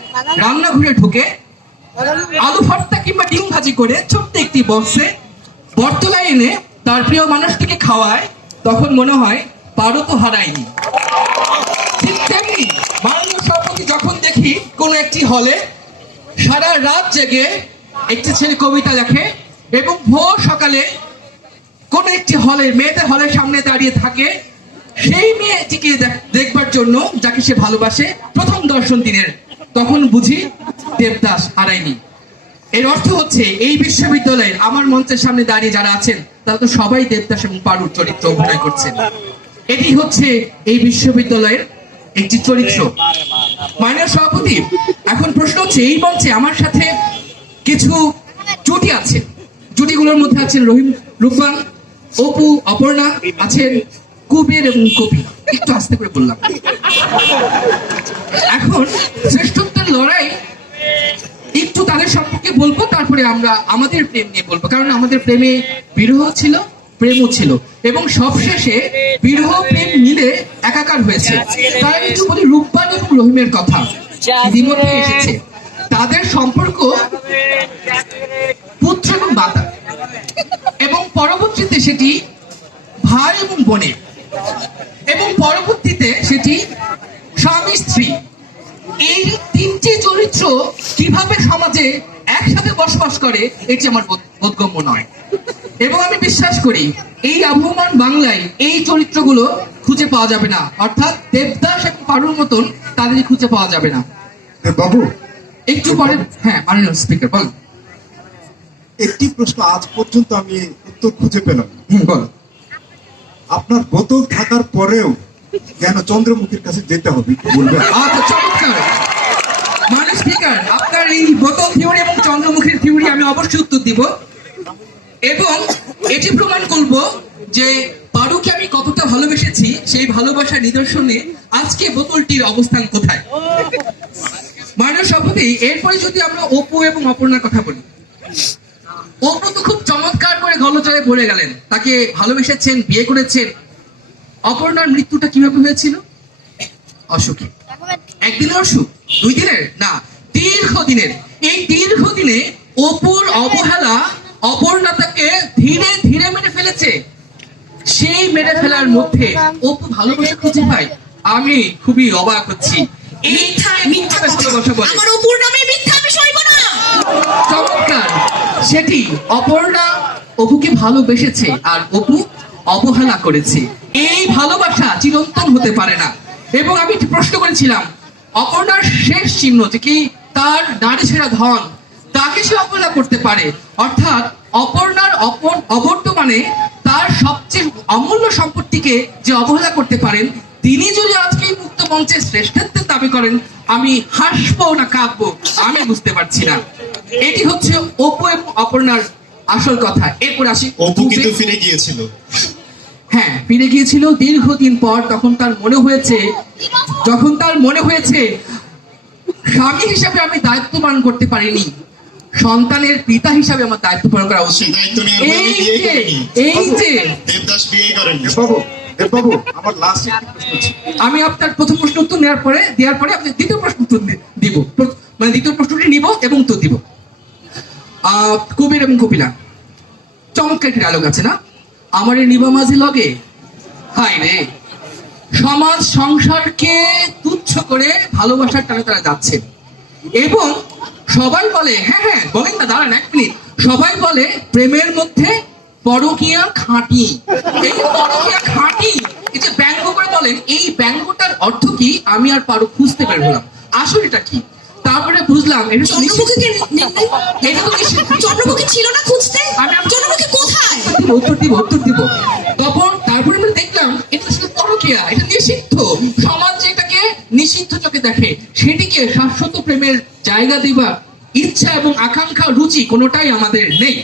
রান্নাঘরে ঢুকে আলু ভর্তা কিংবা ডিম ভাজি করে ছোট্ট একটি বক্সে বর্তলায় এনে তার প্রিয় মানুষটিকে খাওয়ায়, তখন মনে হয় পারু তো হারায়নি। ঠিক তেমনি মাননীয় সভাপতি, যখন দেখি কোনো একটি হলে সারা রাত জেগে একটি ছেলে কবিতা লেখে এবং ভোর সকালে কোন একটি মেয়েদের হলের সামনে দাঁড়িয়ে থাকে সেই মেয়েটিকে দেখবার জন্য যাকে সে ভালোবাসে প্রথম দর্শন দিনের, তখন বুঝি দেবদাস হারায়নি। এর অর্থ হচ্ছে এই বিশ্ববিদ্যালয়ের আমার মঞ্চের সামনে দাঁড়িয়ে যারা আছেন তারা তো সবাই দেবদাস এবং পারুর চরিত্র অভিনয় করছেন। এটি হচ্ছে এই বিশ্ববিদ্যালয়ের একটি চরিত্র। মাননীয় সভাপতি, এখন প্রশ্ন হচ্ছে এই মঞ্চে আমার সাথে কিছু জুটি আছে, জুটিগুলোর মধ্যে আছেন রহিম, রূপবান, অপু, অপর্ণা, আছেন কুবের এবং কপি। একটু আস্তে করে বললাম। এখন শ্রেষ্ঠত্বের লড়াই একটু তাদের সম্পর্কে বলবো, তারপরে আমরা আমাদের প্রেম নিয়ে বলবো, কারণ আমাদের প্রেমে বিরহ ছিল, প্রেমও ছিল এবং সবশেষে বিরহ প্রেম মিলে একাকার হয়েছে। তাই একটু বলি রূপবান এবং রহিমের কথা, ইতিমধ্যে এসেছে। তাদের সম্পর্ক পুত্র এবং মাতা এবং পরবর্তীতে সেটি ভাই এবং বোনের এবং পরবর্তীতে সেটি স্বামী স্ত্রী। এই তিনটি চরিত্র কিভাবে সমাজে একসাথে বসবাস করে এটি আমার বোধগম্য নয় এবং আমি বিশ্বাস করি এই আবহমান বাংলায় এই চরিত্রগুলো খুঁজে পাওয়া যাবে না, অর্থাৎ দেবদাস এবং পারুর মতন তাদের খুঁজে পাওয়া যাবে না। বাবু, একটু পরে, হ্যাঁ মাননীয় স্পিকার বল। একটি প্রশ্ন আজ পর্যন্ত আমি উত্তর খুঁজে পেলাম। বল। আপনার বোতল থাকার পরেও কেন চন্দ্রমুখীর কাছে যেতে হবে একটু বলবেন? আচ্ছা, চমৎকার। মাননীয় স্পিকার, আপনার এই বোতল থিওরি এবং চন্দ্রমুখীর থিওরি আমি অবশ্যই উত্তর দিব এবং এটি প্রমাণ করব যে পারুকে আমি কতটা ভালোবেসেছি, সেই ভালোবাসার নিদর্শনে আজকে বোতলটির অবস্থান কোথায়। মাননীয় সভাপতি, এরপরে যদি আমরা অপু এবং অপর্ণার কথা বলি, অপু তো খুব চমৎকার করে গলজয়ে বলে গেলেন, তাকে ভালোবেসেছেন, বিয়ে করেছেন। অপর্ণার মৃত্যুটা কিভাবে হয়েছিল? অসুখে। একদিনের অসুখ, 2 দিনের না, দীর্ঘদিনের। এই দীর্ঘদিনে অপুর অবহেলা অপর্ণা তাকে ধীরে ধীরে মেরে ফেলেছে। সেই মেরে ফেলার মধ্যে অপু ভালোবাসা খুঁজে পায়। আমি খুবই অবাক হচ্ছি। আমার অপুর নামে মিথ্যা আমি সইব না। চমৎকার, সেটি অপর্ণা অপুকে ভালোবেসেছে আর অপু অবহেলা করেছে। এই ভালোবাসা চিরন্তন হতে পারে না এবং আমি প্রশ্ন করেছিলাম অপর্ণার শেষ চিহ্ন যে কি তার নারী ছেঁড়া ধন, তাকে সে অবহেলা করতে পারে, অর্থাৎ অপর্ণার অবর্তমানে তার সবচেয়ে অমূল্য সম্পত্তিকে যে অবহেলা করতে পারেন, তিনি যদি আজকে মুক্ত মঞ্চে শ্রেষ্ঠত্বের দাবি করেন, আমি হাসবো না কাঁদবো আমি বুঝতে পারছি না। এটি হচ্ছে অপু এবং অপর্ণার আসল কথা। এরপর আসি, অপু কিন্তু ফিরে গিয়েছিল। হ্যাঁ, ফিরে গিয়েছিল দীর্ঘদিন পর। যখন তার মনে হয়েছে স্বামী হিসাবে আমি দায়িত্ব পালন করতে পারিনি, সন্তানের পিতা হিসাবে আমার দায়িত্ব পালন করা উচিত। এই যে দেবদাস বিয়ে করেন। বাবু, আমার লাস্ট একটি প্রশ্ন ছিল। আমি আপনার প্রথম প্রশ্ন উত্তর দেওয়ার পরে আপনি দ্বিতীয় প্রশ্ন উত্তর দিব, মানে দ্বিতীয় প্রশ্নটি নিব এবং উত্তর দিব। কবির এবং কপিলা, চমৎকার একটি ডায়লগ আছে না, আমার এই নিবা মাঝি লগে, হাই রে সমাজ সংসারকে তুচ্ছ করে ভালোবাসার টানে তারা যাচ্ছে এবং সবাই বলে, হ্যাঁ হ্যাঁ বলেন না, দাঁড়ান 1 মিনিট, সবাই বলে প্রেমের মধ্যে পরকীয়া খাঁটি। এই পরকীয়া খাঁটি, এই যে ব্যঙ্গ করে বলেন, এই ব্যঙ্গটার অর্থ কি আমি আর পারো খুঁজতে বের হলাম আসলে এটা কি। তারপরে বুঝলাম এটা তো চন্দ্রমুখী ছিল না খুঁজতে, চন্দ্রমুখী কোথায়? উত্তর দিব। তারপরে আমরা দেখলাম এটা শুধু পরকীয়া, এটা নিষিদ্ধ। সমাজ এটাকে নিষিদ্ধ চোখে দেখে, সেটিকে শাশ্বত প্রেমের জায়গা দিবার ইচ্ছা এবং আকাঙ্ক্ষা, রুচি কোনোটাই আমাদের নেই।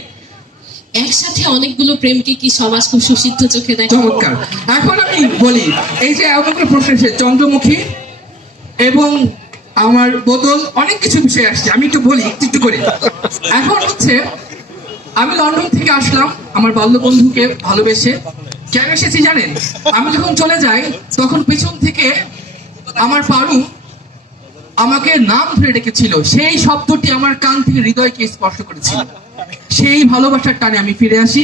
একসাথে অনেকগুলো প্রেমকে কি সমাজ খুব সুসিদ্ধ চোখে দেখে? চমৎকার। এখন আমি বলি, এই যে এমন প্রশ্ন এসেছে চন্দ্রমুখী এবং আমার বোতল, অনেক কিছু বিষয় আসছে, আমি একটু বলি একটু একটু করে। এখন হচ্ছে আমি লন্ডন থেকে আসলাম আমার বাল্যবন্ধুকে ভালোবেসে। কেন এসেছি জানেন? আমি যখন চলে যাই তখন পেছন থেকে আমার পারু আমাকে নাম ধরে ডেকেছিল, সেই শব্দটি আমার কান থেকে হৃদয়কে স্পর্শ করেছিল। সেই ভালোবাসার টানে আমি ফিরে আসি,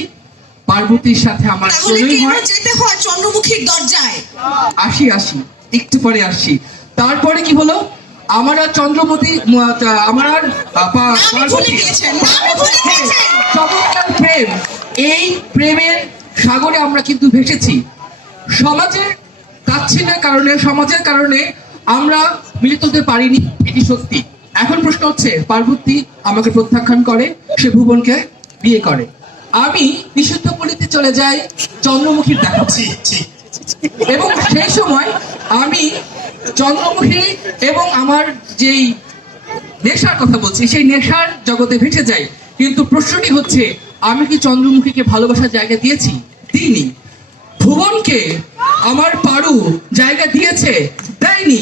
পার্বতীর সাথে আমার তাহলে বিয়ে কেন হয়। যেতে হয় চন্দ্রমুখীর দরজায়? আসি একটু পরে আসছি। তারপরে কি হলো, আমার আর চন্দ্রমতি, আমার আর নামই ভুলে গিয়েছেন, নামই ভুলে গিয়েছেন। চমৎকার প্রেম, এই প্রেমের সাগরে আমরা কিন্তু ভেসেছি। সমাজের তাচ্ছিল্যের কারণে, সমাজের কারণে আমরা মিলিত হতে পারিনি, এটি সত্যি। এখন প্রশ্ন হচ্ছে, পার্বতী আমাকে প্রত্যাখ্যান করে, সে ভুবনকে বিয়ে করে। আমি বিশুদ্ধ পল্লীতে চলে যাই চন্দ্রমুখীর দেখা পাই। এবং সেই সময় আমি চন্দ্রমুখী এবং আমার যেই নেশার কথা বলছি, সেই নেশার জগতে ভেসে যাই। কিন্তু প্রশ্নটি হচ্ছে, আমি কি চন্দ্রমুখীকে ভালোবাসার জায়গা দিয়েছি? দিইনি। ভুবনকে আমার পারু জায়গা দিয়েছে? দেয়নি।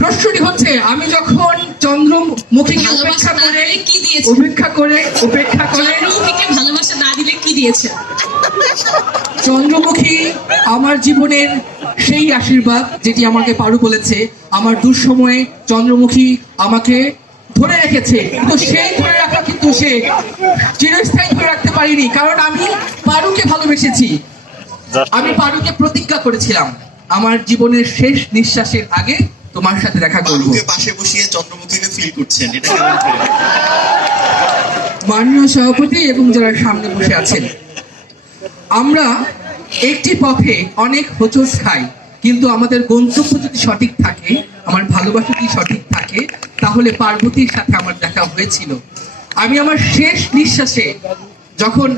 প্রশ্নটি হচ্ছে, আমি যখন চন্দ্রমুখীকে ভালোবাসা না দিলে কি দিয়েছে? উপেক্ষা করে চন্দ্রমুখীকে ভালোবাসা না দিলে কি দিয়েছে? চন্দ্রমুখী আমার জীবনের সেই আশীর্বাদ যেটি আমাকে পারু বলেছে। আমার দুঃসময়ে চন্দ্রমুখী আমাকে ধরে রেখেছে, কিন্তু সেই ধরে রাখা কিন্তু সে চিরস্থায়ী ধরে রাখতে পারিনি, কারণ আমি পারুকে ভালোবেসেছি। আমি পারুকে প্রতিজ্ঞা করেছিলাম, আমার জীবনের শেষ নিঃশ্বাসের আগে তোমার সাথে দেখা করবো। পারুকে পাশে বসিয়ে চন্দ্রমুখীকে ফিল করছেন, এটা কেমন করে? মাননীয় সভাপতি এবং যারা সামনে বসে আছেন, আমরা একটি পথে অনেক হোঁচট খাই, কিন্তু আমাদের গন্তব্য যদি সঠিক থাকে, আমার ভালোবাসা যদি সঠিক থাকে, তাহলে পার্বতীর সাথে আমার দেখা হয়েছিল। আমি আমার শেষ নিঃশ্বাসে যখন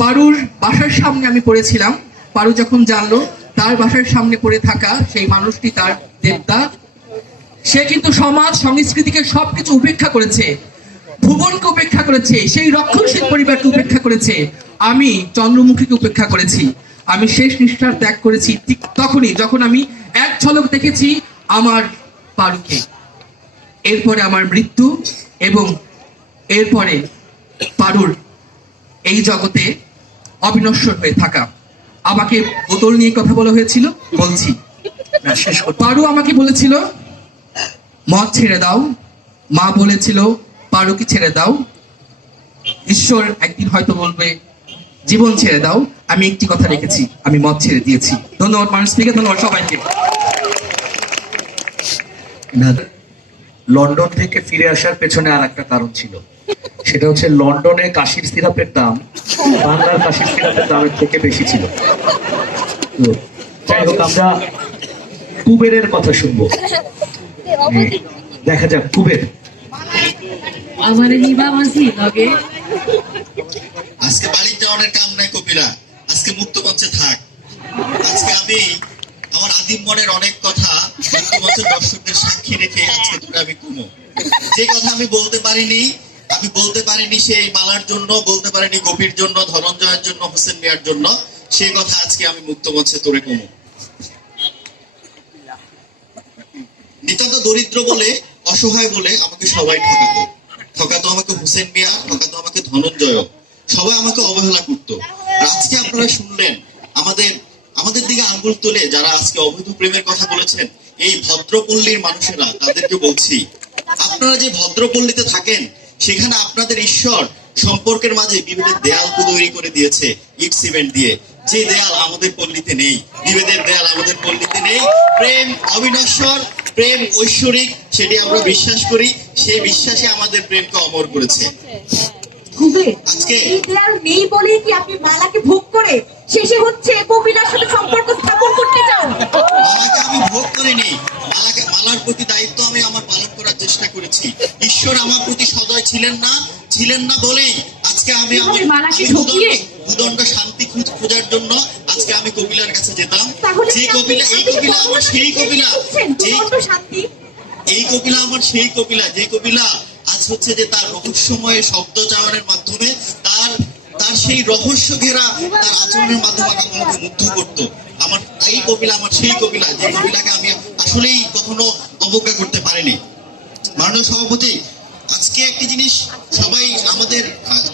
পারুর বাসার সামনে আমি পড়েছিলাম, পারু যখন জানলো তার বাসার সামনে পড়ে থাকা সেই মানুষটি তার দেবতা, সে কিন্তু সমাজ সংস্কৃতিকে সবকিছু উপেক্ষা করেছে, ভুবনকে উপেক্ষা করেছে, সেই রক্ষণশীল পরিবারকে উপেক্ষা করেছে। আমি চন্দ্রমুখীকে উপেক্ষা করেছি। আমি শেষ নিঃশ্বাস ত্যাগ করেছি ঠিক তখনই যখন আমি এক ঝলক দেখেছি আমার পারুকে। এরপরে আমার মৃত্যু, এবং এরপরে পারুর এই জগতে অবিনশ্বর হয়ে থাকা। আমাকে বোতল নিয়ে কথা বলা হয়েছিল, বলছি না শেষ। পারু আমাকে বলেছিল মদ ছেড়ে দাও, মা বলেছিল পারুকে ছেড়ে দাও, ঈশ্বর একদিন হয়তো বলবে জীবন ছেড়ে দাও। আমি একটি কথা রেখেছি, আমি মদ ছেড়ে দিয়েছি। ধন্যবাদ মানুষকে, ধন্যবাদ সবাইকে। লন্ডন থেকে ফিরে আসার পেছনে আর একটা কারণ ছিল, সেটা হচ্ছে লন্ডনে কাশির সিরাপের দাম বাংলার কাশির সিরাপের দামের থেকে বেশি ছিল। তো যাই হোক, আমরা কুবেরের কথা শুনবো। দেখা যাক কুবের। আমার নিবা মাঝি লগে আজকে বাড়ির যাওয়ার কাম নাই কপিলা, আজকে মুক্ত মঞ্চে থাক। আজকে আমি আমার আদিম মনের অনেক কথা মুক্ত মঞ্চের দর্শকদের সাক্ষী রেখে আজকে তোরা আমি কুমো। যে কথা আমি বলতে পারিনি সেই মালার জন্য, বলতে পারিনি গোপীর জন্য, ধনঞ্জয়ের জন্য, হোসেন মিয়ার জন্য, সেই কথা আজকে আমি মুক্ত মঞ্চে তোরে কুমো। নিতান্ত দরিদ্র বলে, অসহায় বলে আমাকে সবাই ঠকাতো আমাকে হোসেন মিয়া, ঠকাতো আমাকে ধনঞ্জয়, সবাই আমাকে অবহেলা করতো। আর আজকে আপনারা শুনলেন আমাদের দিকে আঙ্গুল তুলে যারা আজকে অবৈধ প্রেমের কথা বলেছেন, এই ভদ্রপল্লীর মানুষেরা, তাদেরকে বলছি, আপনারা যে ভদ্রপল্লীতে থাকেন, সেখানে আপনাদের ঈশ্বর সম্পর্কের মাঝে বিভেদের দেয়াল তৈরি করে দিয়েছে ইট সিমেন্ট দিয়ে। যে দেয়াল আমাদের পল্লীতে নেই, বিভেদের দেয়াল আমাদের পল্লীতে নেই। প্রেম অবিনশ্বর, প্রেম ঐশ্বরিক, সেটি আমরা বিশ্বাস করি। সেই বিশ্বাসে আমাদের প্রেমকে অমর করেছে। আজকে এই দেয়াল নেই বলে কি আপনি মালাকে ভোগ করে শেষে হচ্ছে কবিলার সাথে সম্পর্ক স্থাপন করতে চান? মালাকে আমি ভোগ করিনি, মালার প্রতি দায়িত্ব আমি আমার পালন করার চেষ্টা করেছি। ঈশ্বর আমার প্রতি সদয় ছিলেন না বলেই আজকে আমি আমার ভূদণ্ড শান্তি খোঁজার জন্য আজকে আমি কবিলার কাছে যেতাম। যে কবিলা, এই কবিলা আমার সেই কবিলা, এই কবিলা আমার সেই কবিলা, যে কবিলা আজ হচ্ছে যে তার রহস্যময় শব্দ চয়নের মাধ্যমে তার সেই রহস্য ঘেরা তার আচরণের মাধ্যমে আমাকে মুগ্ধ করতো। আমার এই কবিলা আমার সেই কবিলা, যে কবিলাকে আমি আসলেই কখনো অবজ্ঞা করতে পারেনি। মাননীয় সভাপতি, আজকে একটি জিনিস সবাই আমাদের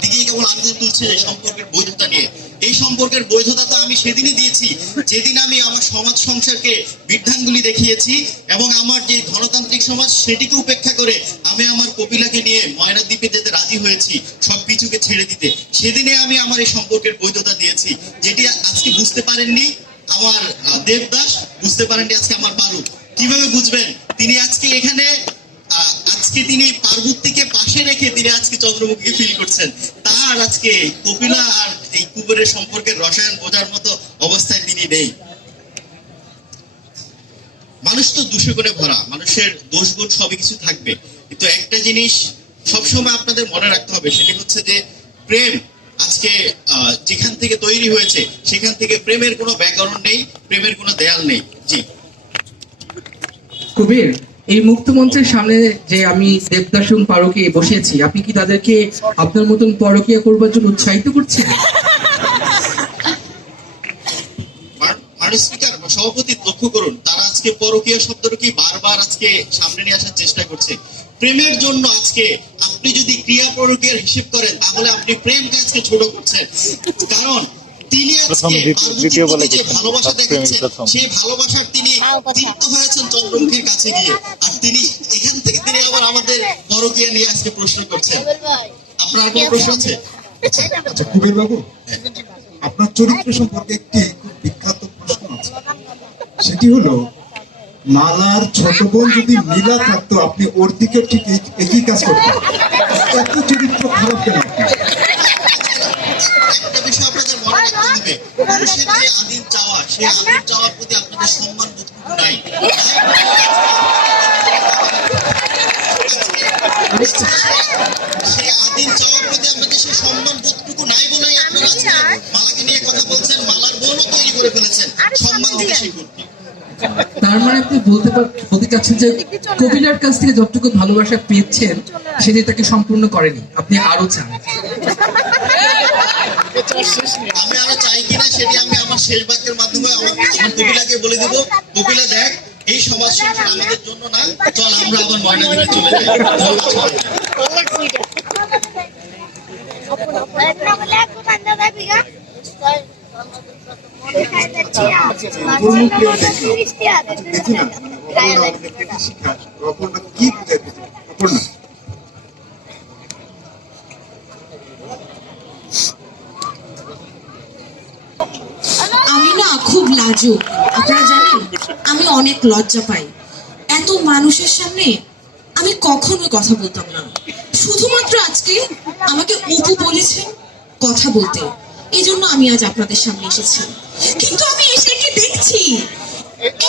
দিকেই কেবল আঙুল তুলছে সম্পর্কের বৈধতা নিয়ে। এই সম্পর্কের বৈধতা তো আমি সেদিনই দিয়েছি যেদিন আমি আমার সমাজ সংসারকে বৃদ্ধাঙ্গুলি দেখিয়েছি এবং আমার যে ধনতান্ত্রিক সমাজ সেটিকে উপেক্ষা করে আমি আমার কপিলাকে নিয়ে ময়না দ্বীপে যেতে রাজি হয়েছি, সবকিছুকে ছেড়ে দিতে। সেদিনে আমি আমার এই সম্পর্কের বৈধতা দিয়েছি, যেটি আজকে বুঝতে পারেননি আমার দেবদাস, বুঝতে পারেননি আজকে আমার পারু। কিভাবে বুঝবেন? তিনি আজকে এখানে আজকে তিনি পার্বতীকে পাশে রেখে তিনি আজকে চন্দ্রমুখীকে ফিল করছেন। তার আজকে কপিলা আর এই কুবেরের সম্পর্কের রসায়ন বোঝার মতো অবস্থায় তিনি নেই। মানুষ তো দূষগুণে ভরা, মানুষের দোষগুণ সবই কিছু থাকবে, কিন্তু একটা জিনিস সবসময় আপনাদের মনে রাখতে হবে, সেটি হচ্ছে যে প্রেম আজকে যেখান থেকে তৈরি হয়েছে সেখান থেকে প্রেমের কোনো ব্যাকরণ নেই, প্রেমের কোনো দেয়াল নেই। জি কবির, এই মুক্ত মঞ্চের সামনে যে আমি দেবদাস এবং পারুকে বসিয়েছি, আপনি কি তাদেরকে আপনার মতন পরকীয়া করবার জন্য উৎসাহিত করছেন? স্পিকার সভাপতি, লক্ষ্য করুন তারা আজকে পরকীয়া শব্দটাকে বারবার আজকে সামনে নিয়ে আসার চেষ্টা করছে। প্রেমের জন্য আজকে আপনি যদি ক্রিয়া পরকীয়ার হিসেব করেন তাহলে আপনি প্রেমকে আজকে ছোট করছেন। কারণ তিনি আজকে পার্বতীর প্রতি যে ভালোবাসা দেখাচ্ছেন সেই ভালোবাসার তিনি তৃপ্ত হয়েছেন চন্দ্রমুখীর কাছে গিয়ে, আর তিনি এখান থেকে তিনি আবার আমাদের পরকীয়া নিয়ে আজকে প্রশ্ন করছেন। আপনার কোনো প্রশ্ন আছে? আচ্ছা কুবের বাবু, আপনার চরিত্র সম্পর্কে একটি খুব বিখ্যাত প্রশ্ন আছে, সেটি হলো মালার ছোট বোন যদি নীলা থাকতো আপনি ওর দিকে ঠিক একই কাজ করতেন, এত চরিত্র খারাপ কেন? একটা বিষয় আপনাদের মনে রাখতে হবে, মানুষের যে আদিম চাওয়া, সেই আদিম চাওয়ার প্রতি আপনাদের সম্মান বোধটুকু নাই। সেই আদিম চাওয়ার প্রতি আপনাদের সেই সম্মান বোধটুকু নাই বলেই আপনারা আজকে মালাকে নিয়ে কথা বলছেন, মালার বোনও তৈরি করে ফেলেছেন, সম্মান দিকে শিখুন। তার মানে আপনি বলতে চাচ্ছেন যে কবিলার কাছ থেকে যতটুকু ভালোবাসা পেয়েছেন সেটি তাকে সম্পূর্ণ করেনি, আপনি আরো চান। আমি আরো চাই কিনা সেটি আমি আমার শেষ বাক্যের মাধ্যমে আমার কপিলাকে বলে দেবো। কপিলা, দেখ এই সমাজ সংসার আমাদের জন্য না, চল আমরা আবার ময়নাদ্বীপে চলে যাই। কি বুঝাইতেছে অপর্ণা? আমি না খুব লাজুক, আপনারা জানেন আমি অনেক লজ্জা পাই। এত মানুষের সামনে আমি কখনো কথা বলতাম না, শুধুমাত্র আজকে আমাকে অপু বলেছেন কথা বলতে, এই জন্য আমি আজ আপনাদের সামনে এসেছি। কিন্তু আমি এসে কি দেখছি,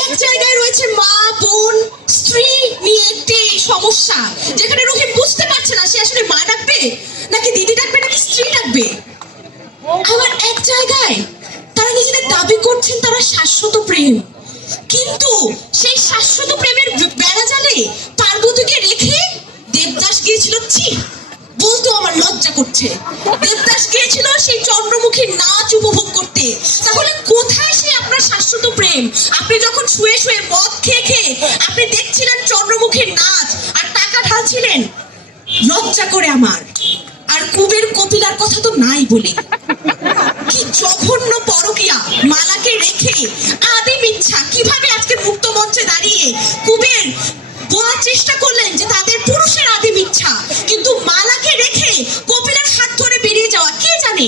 এক জায়গায় রয়েছে মা, বোন, স্ত্রী নিয়ে একটি সমস্যা, যেখানে রহিম বুঝতে পারছে না সে আসলে মা ডাকবে নাকি দিদি ডাকবে নাকি স্ত্রী ডাকবে। আবার এক জায়গায় তারা নিজেদের দাবি করছেন তারা শাশ্বত প্রেম, কিন্তু সেই শাশ্বত প্রেমের বেড়াজালে পার্বতীকে রেখে দেবদাস গিয়েছিল, ছি বলতো আমার লজ্জা করছে, দেবদাস গিয়েছিল সেই চন্দ্রমুখীর নাচ উপভোগ করতে। তাহলে কোথায় সেই আপনার শাশ্বত প্রেম? আপনি যখন শুয়ে শুয়ে মদ খেয়ে খেয়ে আপনি দেখছিলেন চন্দ্রমুখীর নাচ আর টাকা ঢালছিলেন, লজ্জা করে আমার। আর কুবের কপিলার কথা তো নাই বলে, কি জঘন্য পরকীয়া, মালাকে রেখে আদিম ইচ্ছা। কিভাবে আজকে মুক্ত মঞ্চে দাঁড়িয়ে কুবের বলার চেষ্টা করলেন যে তাদের পুরুষের আদিম ইচ্ছা, কিন্তু মালাকে রেখে কপিলার হাত ধরে বেরিয়ে যাওয়া, কে জানে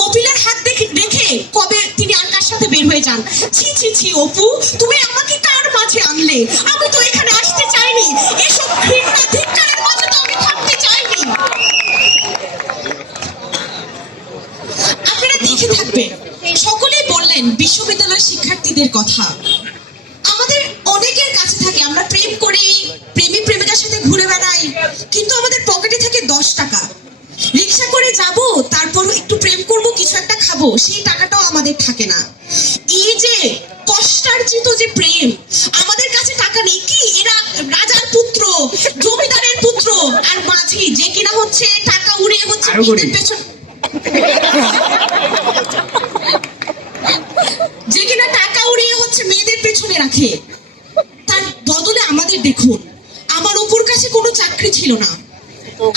কপিলার হাত রেখে কবে তিনি আর কার সাথে বের হয়ে যান। ছি ছি ছি অপু, তুমি আমাকে কার মাঝে আনলে? আমি তো এখানে আসতে চাইনি, এসব ঘৃণা ধিক্কারের মাঝে তো আমি থাকতে চাইনি। আপনারা দেখে থাকবেন, সকলেই বললেন বিশ্ববিদ্যালয়ের শিক্ষার্থীদের কথা। আমাদের অনেকের কাছে থাকে, আমরা প্রেম করি, প্রেমিক প্রেমিকার সাথে ঘুরে বেড়াই, কিন্তু আমাদের পকেটে থাকে 10 টাকা। রিক্সা করে যাব, তারপর একটু প্রেম করব, কিছু একটা খাবো, সেই টাকাটাও আমাদের থাকে না। এই যে কষ্টার্জিত যে প্রেম, আমাদের কাছে টাকা নেই, কি এরা রাজার পুত্র, জমিদারের পুত্র, আর মাঝি যে কিনা হচ্ছে টাকা উড়িয়ে হচ্ছে মেয়েদের পেছন, যে কিনা টাকা উড়িয়ে হচ্ছে মেয়েদের পেছনে রাখে, তার বদলে আমাদের যে দেখুন, আমার অপুর কাছে কোনো চাকরি ছিল না।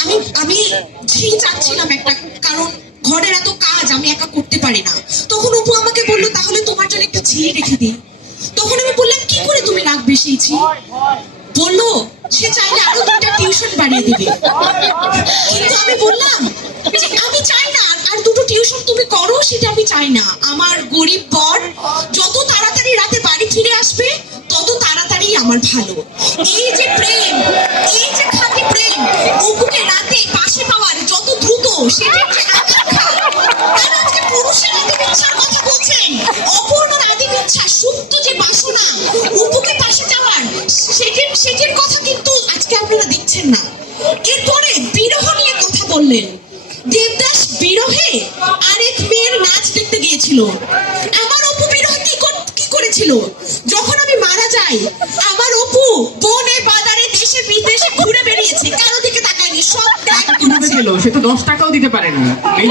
আমি আমি ঝি চাচ্ছিলাম একটা, কারণ ঘরের এত কাজ আমি একা করতে পারি না। তখন অপু আমাকে বললো, তাহলে তোমার জন্য একটা ঝি রেখে দিই। তখন আমি বললাম, কি করে তুমি রাখবে সেই ঝি? বললো, সে চাইলে আরো 2টা টিউশন বাড়িয়ে দিবে। কিন্তু আমি বললাম যে আমি চাই না আর 2টো টিউশন তুমি করো, সেটা আমি চাই না। আমার গরিব বর যত তাড়াতাড়ি রাতে বাড়ি ফিরে আসবে তত তাড়াতাড়ি আমার ভালো। এই যে প্রেম, এই যে খাঁটি প্রেম, অপুকে রাতে পাশে পাওয়ার যত দ্রুত, সেটা যে আকাঙ্ক্ষা। তারা আজকে পুরুষের আদিম ইচ্ছার কথা বলছেন, অপূর্ণর আদিম ইচ্ছা, সুপ্ত যে বাসনা অপুকে পাশে যাওয়ার, সেটির কথা কিন্তু আজকে আপনারা দেখছেন না। এরপরে বিরহ নিয়ে কথা বললেন। দেবদাস বিরহে আরেক মেয়ের নাচ দেখতে গিয়েছিল। আমার অপু বিরহে কি করেছিল? যখন আমি মারা যাই, আমার অপু বনে বাজারে দেশে বিদেশে ঘুরে বেরিয়েছে, কারো দিকে তাকায়নি, সব ত্যাগ করেছে। সে তো 10 টাকাও দিতে পারে না, এই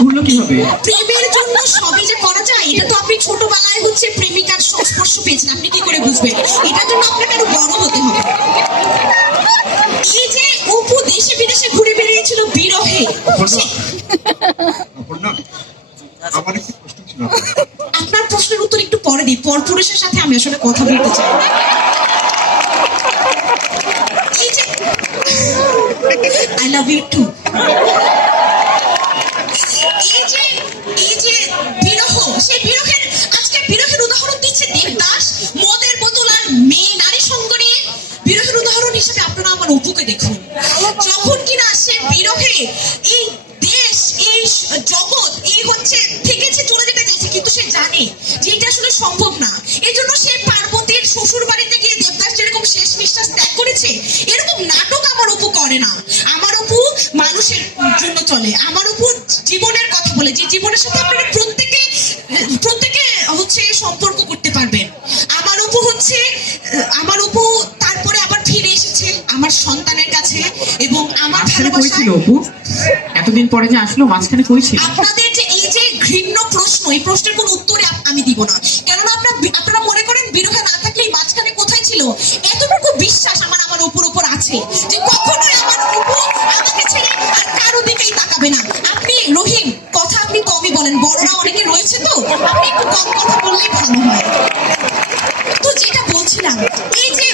ঘুরলো কিভাবে? প্রেমের জন্য সবই যে করা যায়, এটা তো আপনি ছোটবেলায় হচ্ছে প্রেমিকার সংস্পর্শ পেয়েছেন, আপনি কি করে বুঝবেন? এটার জন্য আপনাকে আরো বড় হতে হবে। এই যে অপু দেশে বিদেশে ঘুরে বেরিয়েছিল বিরহে, অপর্ণা, আমার একটি প্রশ্ন ছিল আপনার প্রশ্নের উত্তর একটু পরে দিই। পরপুরুষের সাথে আমি আসলে কথা বলতে চাই। এই যে আই লাভ ইউ টু, এই যে বিরহ, সেই বিরহের, আজকে বিরহের উদাহরণ দিচ্ছে দেবদাস, মদের বোতল আর মেয়ে নারী সঙ্গ নিয়ে। বিরহের উদাহরণ হিসেবে আপনারা আমার অপুকে দেখুন, যখন কিনা সে বিরহে এই দেশ, এই জগৎ, এই হচ্ছে থেকেছে, চলে যেতে চাইছে, কিন্তু সে জানে যে এটা আসলে সম্ভব না। এই জন্য সে পার্বতীর শ্বশুর বাড়িতে গিয়ে দেবদাস যেরকম শেষ নিঃশ্বাস ত্যাগ করেছে, এরকম নাটক আমার অপু করে না। আমার অপু মানুষের জন্য চলে। আমার অপু জীবনের কথা বলে, যে জীবনের সাথে আপনারা প্রত্যেকে হচ্ছে সম্পর্ক করতে পারবেন। আমার অপু তারপরে আবার ফিরে এসেছে আমার সন্তানের কাছে, এবং আমার ভালোবাসা। অপু এতদিন পরে যে আসলো, মাঝখানে করেছিল। আপনাদের যে এই যে ঘৃণ্য প্রশ্ন, এই প্রশ্নের কোনো উত্তরে আমি দিব না, কেননা আপনারা মনে করেন বিরহে না থাকলে এই মাঝখানে কোথায় ছিল। এতটুকু বিশ্বাস আমার অপুর উপর আছে যে কখনোই আমার অপু আমাকে ছেড়ে আর কারো দিকেই তাকাবে না। আপনি রহিম, কথা আপনি কমই বলেন, বড়রা অনেকে রয়েছে, তো আপনি একটু কম কথা বললেই ভালো হয়। তো যেটা বলছিলাম, এই যে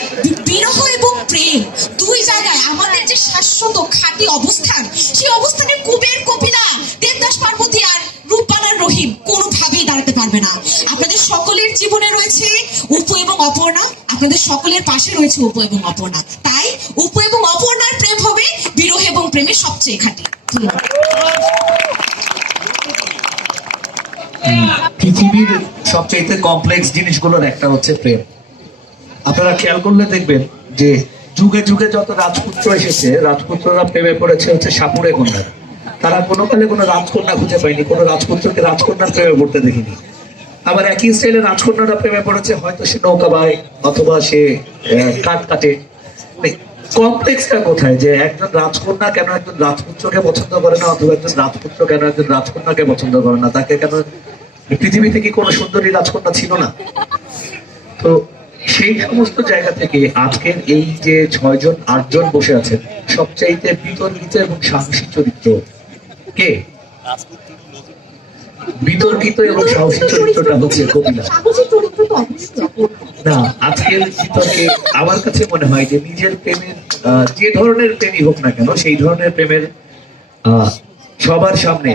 বিরহ এবং প্রেম, দুই জায়গায় আমাদের যে শাশ্বত খাঁটি অবস্থান, সেই অবস্থানে কুবের কপিলা, দেবদাস পার্বতী আর রূপবানার রহিম কোনোভাবেই দাঁড়াতে পারবে না। আপনাদের সকলের জীবনে রয়েছে অপু এবং অপর্ণা, আপনাদের সকলের পাশে রয়েছে অপু এবং অপর্ণা। তাই অপু এবং অপর্ণার প্রেম হবে বিরহ এবং প্রেমের সবচেয়ে খাঁটি। ধন্যবাদ। পৃথিবীর সবচেয়ে কমপ্লেক্স জিনিসগুলোর একটা হচ্ছে প্রেম। আপনারা খেয়াল করলে দেখবেন যে যুগে যুগে যত রাজপুত্র এসেছে, রাজপুত্ররা প্রেমে পড়েছে হচ্ছে সাপুড়ে কন্যা। তারা কোনো কালে কোনো রাজকন্যা খুঁজে পায়নি, কোনো রাজপুত্রকে রাজকন্যার প্রেমে পড়তে দেখিনি। আবার একই স্টাইলে রাজকন্যারা প্রেমে পড়েছে, হয়তো সে নৌকা বায় অথবা সে কাঠ কাটে। কমপ্লেক্সটা কোথায় যে একজন রাজকন্যা কেন একজন রাজপুত্রকে পছন্দ করে না, অথবা একজন রাজপুত্র কেন একজন রাজকন্যাকে পছন্দ করে না? তাকে কেন, পৃথিবীতে কি কোনো সুন্দরী রাজকন্যা ছিল না? তো সেই সমস্ত জায়গা থেকে আজকের এই যে 6 জন 8 জন বসে আছেন, সবচাইতে বিতর্কিত এবং সাহসী চরিত্র কে? বিতর্কিত এবং সাহসী চরিত্রটা হচ্ছে কপিলা। না, আজকের বিতর্কে আমার কাছে মনে হয় যে নিজের প্রেমের যে ধরনের প্রেমই হোক না কেন, সেই ধরনের প্রেমের সবার সামনে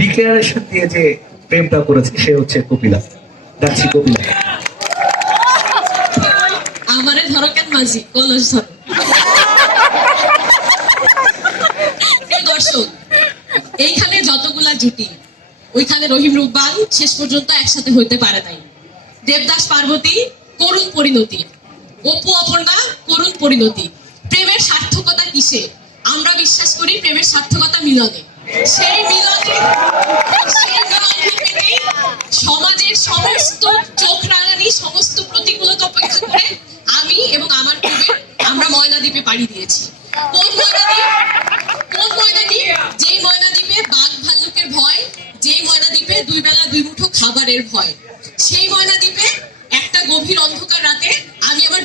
ডিক্লারেশন দিয়ে যে প্রেমটা করেছে সে হচ্ছে কপিলা। ডাকছি কপিলা। আমারে ধরো কেন মাঝি, কলস ধরো। দর্শক, এইখানে যতগুলা জুটি, ওইখানে রহিম রূপবান শেষ পর্যন্ত একসাথে হইতে পারে নাই। দেবদাস পার্বতী করুণ পরিণতি, অপু অপর্ণা করুণ পরিণতি। প্রেমের সার্থকতা কিসে? আমরা বিশ্বাস করি প্রেমের সার্থকতা মিলনে। সেই মিলনে সমাজের সমস্ত চোখ রাঙানি, সমস্ত প্রতিকূলতা উপেক্ষা করে আমি এবং আমার পূর্বে আমরা ময়নাদ্বীপে পাড়ি দিয়েছি। কোন ময়নাদ্বীপ? যেই ময়নাদ্বীপে বাঘ ভাল্লুকের ভয়, যেই ময়নাদ্বীপে 2 বেলা 2 মুঠো খাবারের ভয়। সেই ময়নাদ্বীপে একটা গভীর অন্ধকার রাতে আমি আমার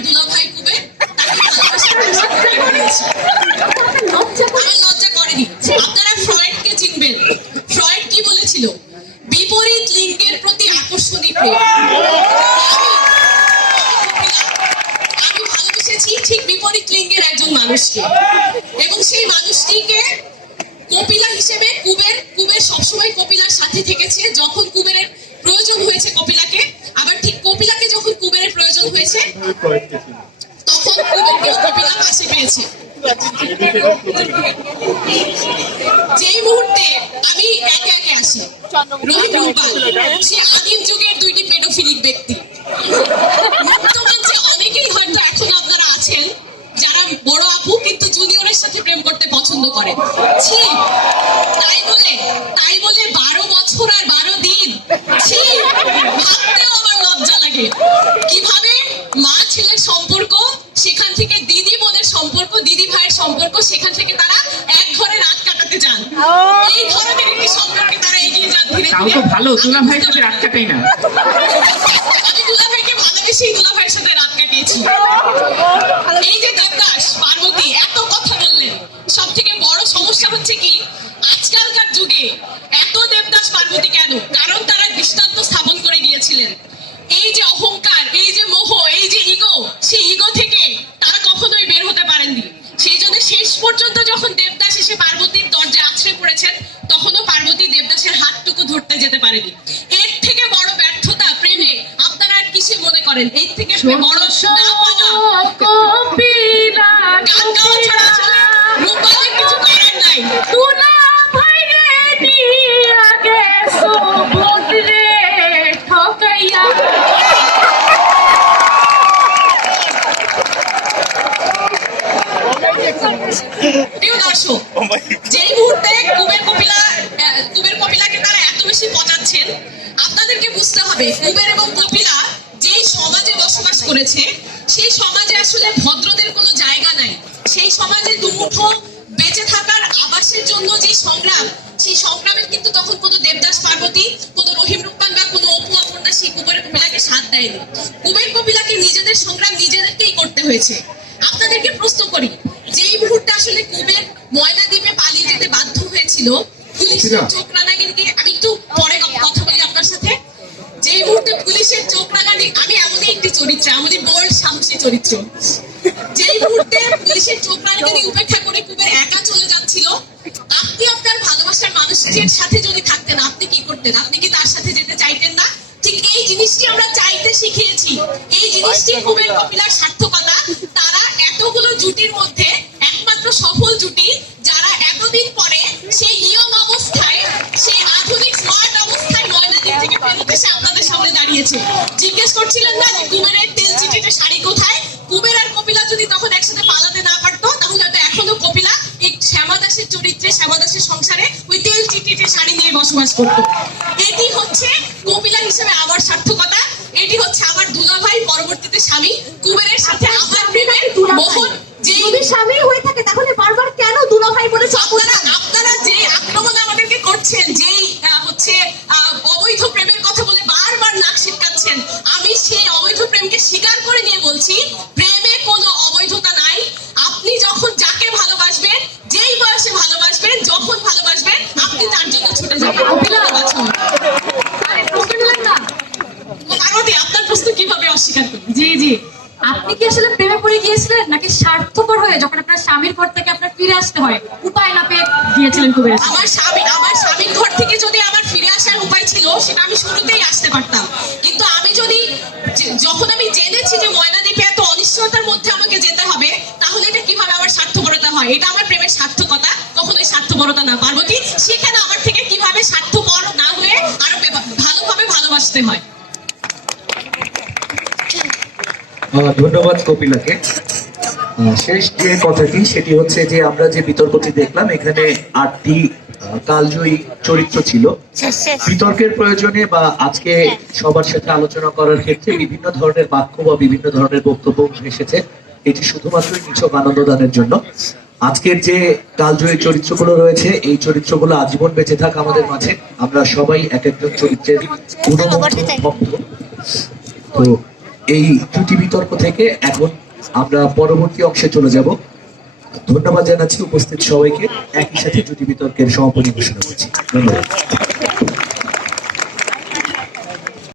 ঠিক বিপরীত লিঙ্গের একজন মানুষকে, এবং সেই মানুষটিকে কপিলা হিসেবে কুবের সবসময় কপিলার সাথে থেকেছে। যখন কুবেরের প্রয়োজন হয়েছে কপিলাকে, আবার ঠিক কপিলাকে যখন কুবেরের প্রয়োজন হয়েছে তখন কুবেরকেও কপিলা পাশে পেয়েছে। যেই মুহূর্তে আমি একে একে আসি, রহিম রূপবাল সে আদিম যুগের দুইটি পেডোফিলিক ব্যক্তি। মুক্তমঞ্চে অনেকেই হয়তো এখনো আপনারা আছেন যারা বড় আপু কিন্তু জুনিয়রের সাথে প্রেম করতে পছন্দ করে। ছি, তাই বলে 12 বছর আর 12 দিন, ছি, ভাবতেও আমার লজ্জা লাগে। কিভাবে মা ছেলের সম্পর্ক, সেখান থেকে দিদি বোনের সম্পর্ক, দিদি ভাইয়ের সম্পর্ক, সেখান থেকে তারা এক ঘরে রাত কাটাতে যান। এই ধরনের একটি সম্পর্কে তারা এগিয়ে যান ধীরে তাও ধীরে। তো ভালো, দুলা ভাইয়ের সাথে রাত কাটাই না। আমি দুলা ভাইকে ভালোবেসেই দুলা ভাইয়ের সাথে রাত কাটিয়েছি। এই যে দেবদাস পার্বতী এত কথা বললেন, সব থেকে বড় সমস্যা হচ্ছে কি আজকালকার যুগে এত দেবদাস পার্বতী কেন? কারণ তারা দৃষ্টান্ত স্থাপন করে গিয়েছিলেন। এই যে অহংকার, এই যে মোহ, এই যে ইগো, সেই ইগো থেকে তারা কখনোই বের হতে পারেননি। সেই জন্য শেষ পর্যন্ত যখন দেবদাস এসে পার্বতীর দরজায় আছড়ে পড়েছেন, তখনও পার্বতী দেবদাসের হাতটুকু ধরতে যেতে পারেনি। এর থেকে বড় ব্যর্থতা প্রেমে আপনারা আর কিসে মনে করেন? এর থেকে বড় না পাওয়া গান গাওয়া ছাড়া আসলে রূপবালের কিছু করার নাই। প্রিয় দর্শক, যেই মুহূর্তে কুবের কপিলাকে তারা এত বেশি পচাচ্ছেন, আপনাদেরকে বুঝতে হবে কুবের এবং কপিলা যেই সমাজে বসবাস করেছে সেই সমাজে আসলে ভদ্রদের কোনো জায়গা নাই। সেই সমাজে দুমুঠো বেঁচে থাকার আবাসের জন্য যে সংগ্রাম, সেই সংগ্রামের কিন্তু তখন কোনো দেবদাস পার্বতী, কোনো রহিম রূপবান বা কোনো অপু অপর্ণা সেই কুবের কপিলাকে সাথ দেয়নি। কুবের কপিলাকে নিজেদের সংগ্রাম নিজেদেরকেই করতে হয়েছে। আপনাদেরকে প্রশ্ন করি, যেই মুহূর্তে আসলে কুবের ময়না দ্বীপে পালিয়ে যেতে বাধ্য হয়েছিল পুলিশের চোখ রাঙানিকে, আমি একটু পরে কথা বলি আপনার সাথে। যেই মুহূর্তে পুলিশের চোখ রাঙানি, আমি এমনই একটি চরিত্র, এমনই বোল্ড সাহসী চরিত্র। যেই মুহূর্তে পুলিশের চোখ রাঙানি উপেক্ষা করে কুবের একা চলে যাচ্ছিল, আপনি আপনার ভালোবাসার মানুষটির সাথে যদি থাকতেন আপনি কি করতেন? আপনি কি তার সাথে যেতে চাইতেন না? ঠিক এই জিনিসটি আমরা চাইতে শিখিয়েছি। এই জিনিসটি কুবের কপিলার সার্থকতা। তারা এতগুলো জুটির মধ্যে একমাত্র সফল জুটি যারা এতদিন পরে সেই ইয়ং অবস্থায়, সেই আধুনিক স্মার্ট অবস্থায় ময়নাদ্বীপ থেকে ফেরত এসে আপনাদের সামনে দাঁড়িয়েছে। জিজ্ঞেস করছিলেন না যে কুবেরের তেল চিটিতে শাড়ি কোথায়? কুবের আর কপিলা যদি তখন একসাথে পালাতে না পারতো, তাহলে হয়তো এখনো কপিলা এই শ্যামাদাসের চরিত্রে, শ্যামাদাসের সংসারে ওই তেল চিটিতে শাড়ি নিয়ে বসবাস করতো। এটি হচ্ছে কপিলা হিসেবে আমার সার্থকতা। এটি হচ্ছে আমার দুলাভাই, পরবর্তীতে স্বামী। কুবেরের সাথে আমার প্রেমের মোহন। যদি স্বামী হয়ে থাকে তাহলে বারবার কেন দুলাভাই বলে? আপনারা যে আক্রমণ আমাদেরকে করছেন, যেই হচ্ছে অবৈধ প্রেমের কথা বলে বারবার নাক সিটকাচ্ছেন, আমি সেই অবৈধ প্রেমকে স্বীকার করে নিয়ে বলছি প্রেমে কোনো অবৈধতা নাই। আপনি যখন যাকে ভালোবাসবেন, যেই বয়সে ভালোবাসবেন, যখন ভালোবাসবেন, আপনি তার জন্য ছুটে যাবেন। পার্বতী, আপনার প্রশ্ন কিভাবে অস্বীকার করবেন? জি, আপনি কি আসলে প্রেমে পড়ে গিয়েছিলেন, নাকি স্বার্থপর হয়ে যখন আপনার স্বামীর ঘর থেকে আপনার ফিরে আসতে হয় উপায় না পেয়ে গিয়েছিলেন কুবের? আমার স্বামীর ঘর থেকে যদি আমার ফিরে আসার উপায় ছিল, সেটা আমি শুরুতেই আসতে পারতাম। কিন্তু আমি যখন আমি জেনেছি যে ময়নাদ্বীপে এত অনিশ্চয়তার মধ্যে আমাকে যেতে হবে, তাহলে এটা কিভাবে আমার স্বার্থপরতা হয়? এটা আমার প্রেমের সার্থকতা, কখনোই স্বার্থপরতা না। পার্বতী, সেখানে আমার থেকে কিভাবে স্বার্থপর না হয়ে আরো ভালোভাবে ভালোবাসতে হয়। ধন্যবাদ কপিলাকে। শেষ যে কথাটি সেটি হচ্ছে যে আমরা যে বিতর্কটি দেখলাম, এখানে 8টি কালজয়ী চরিত্র ছিল। বিতর্কের প্রয়োজনে বা আজকে সবার সাথে আলোচনা করার ক্ষেত্রে বিভিন্ন ধরনের বাক্য বা বিভিন্ন ধরনের বক্তব্য এসেছে। এটি শুধুমাত্র নিছক আনন্দদানের জন্য। আজকের যে কালজয়ী চরিত্রগুলো রয়েছে, এই চরিত্রগুলো আজীবন বেঁচে থাক আমাদের মাঝে। আমরা সবাই এক একজন চরিত্রের ভক্ত। তো এই দুটি বিতর্ক থেকে এখন আমরা পরবর্তী অংশে চলে যাব। ধন্যবাদ জানাচ্ছি উপস্থিত সবাইকে। একই সাথে জুটি বিতর্কের সমাপনী ঘোষণা করছি। ধন্যবাদ।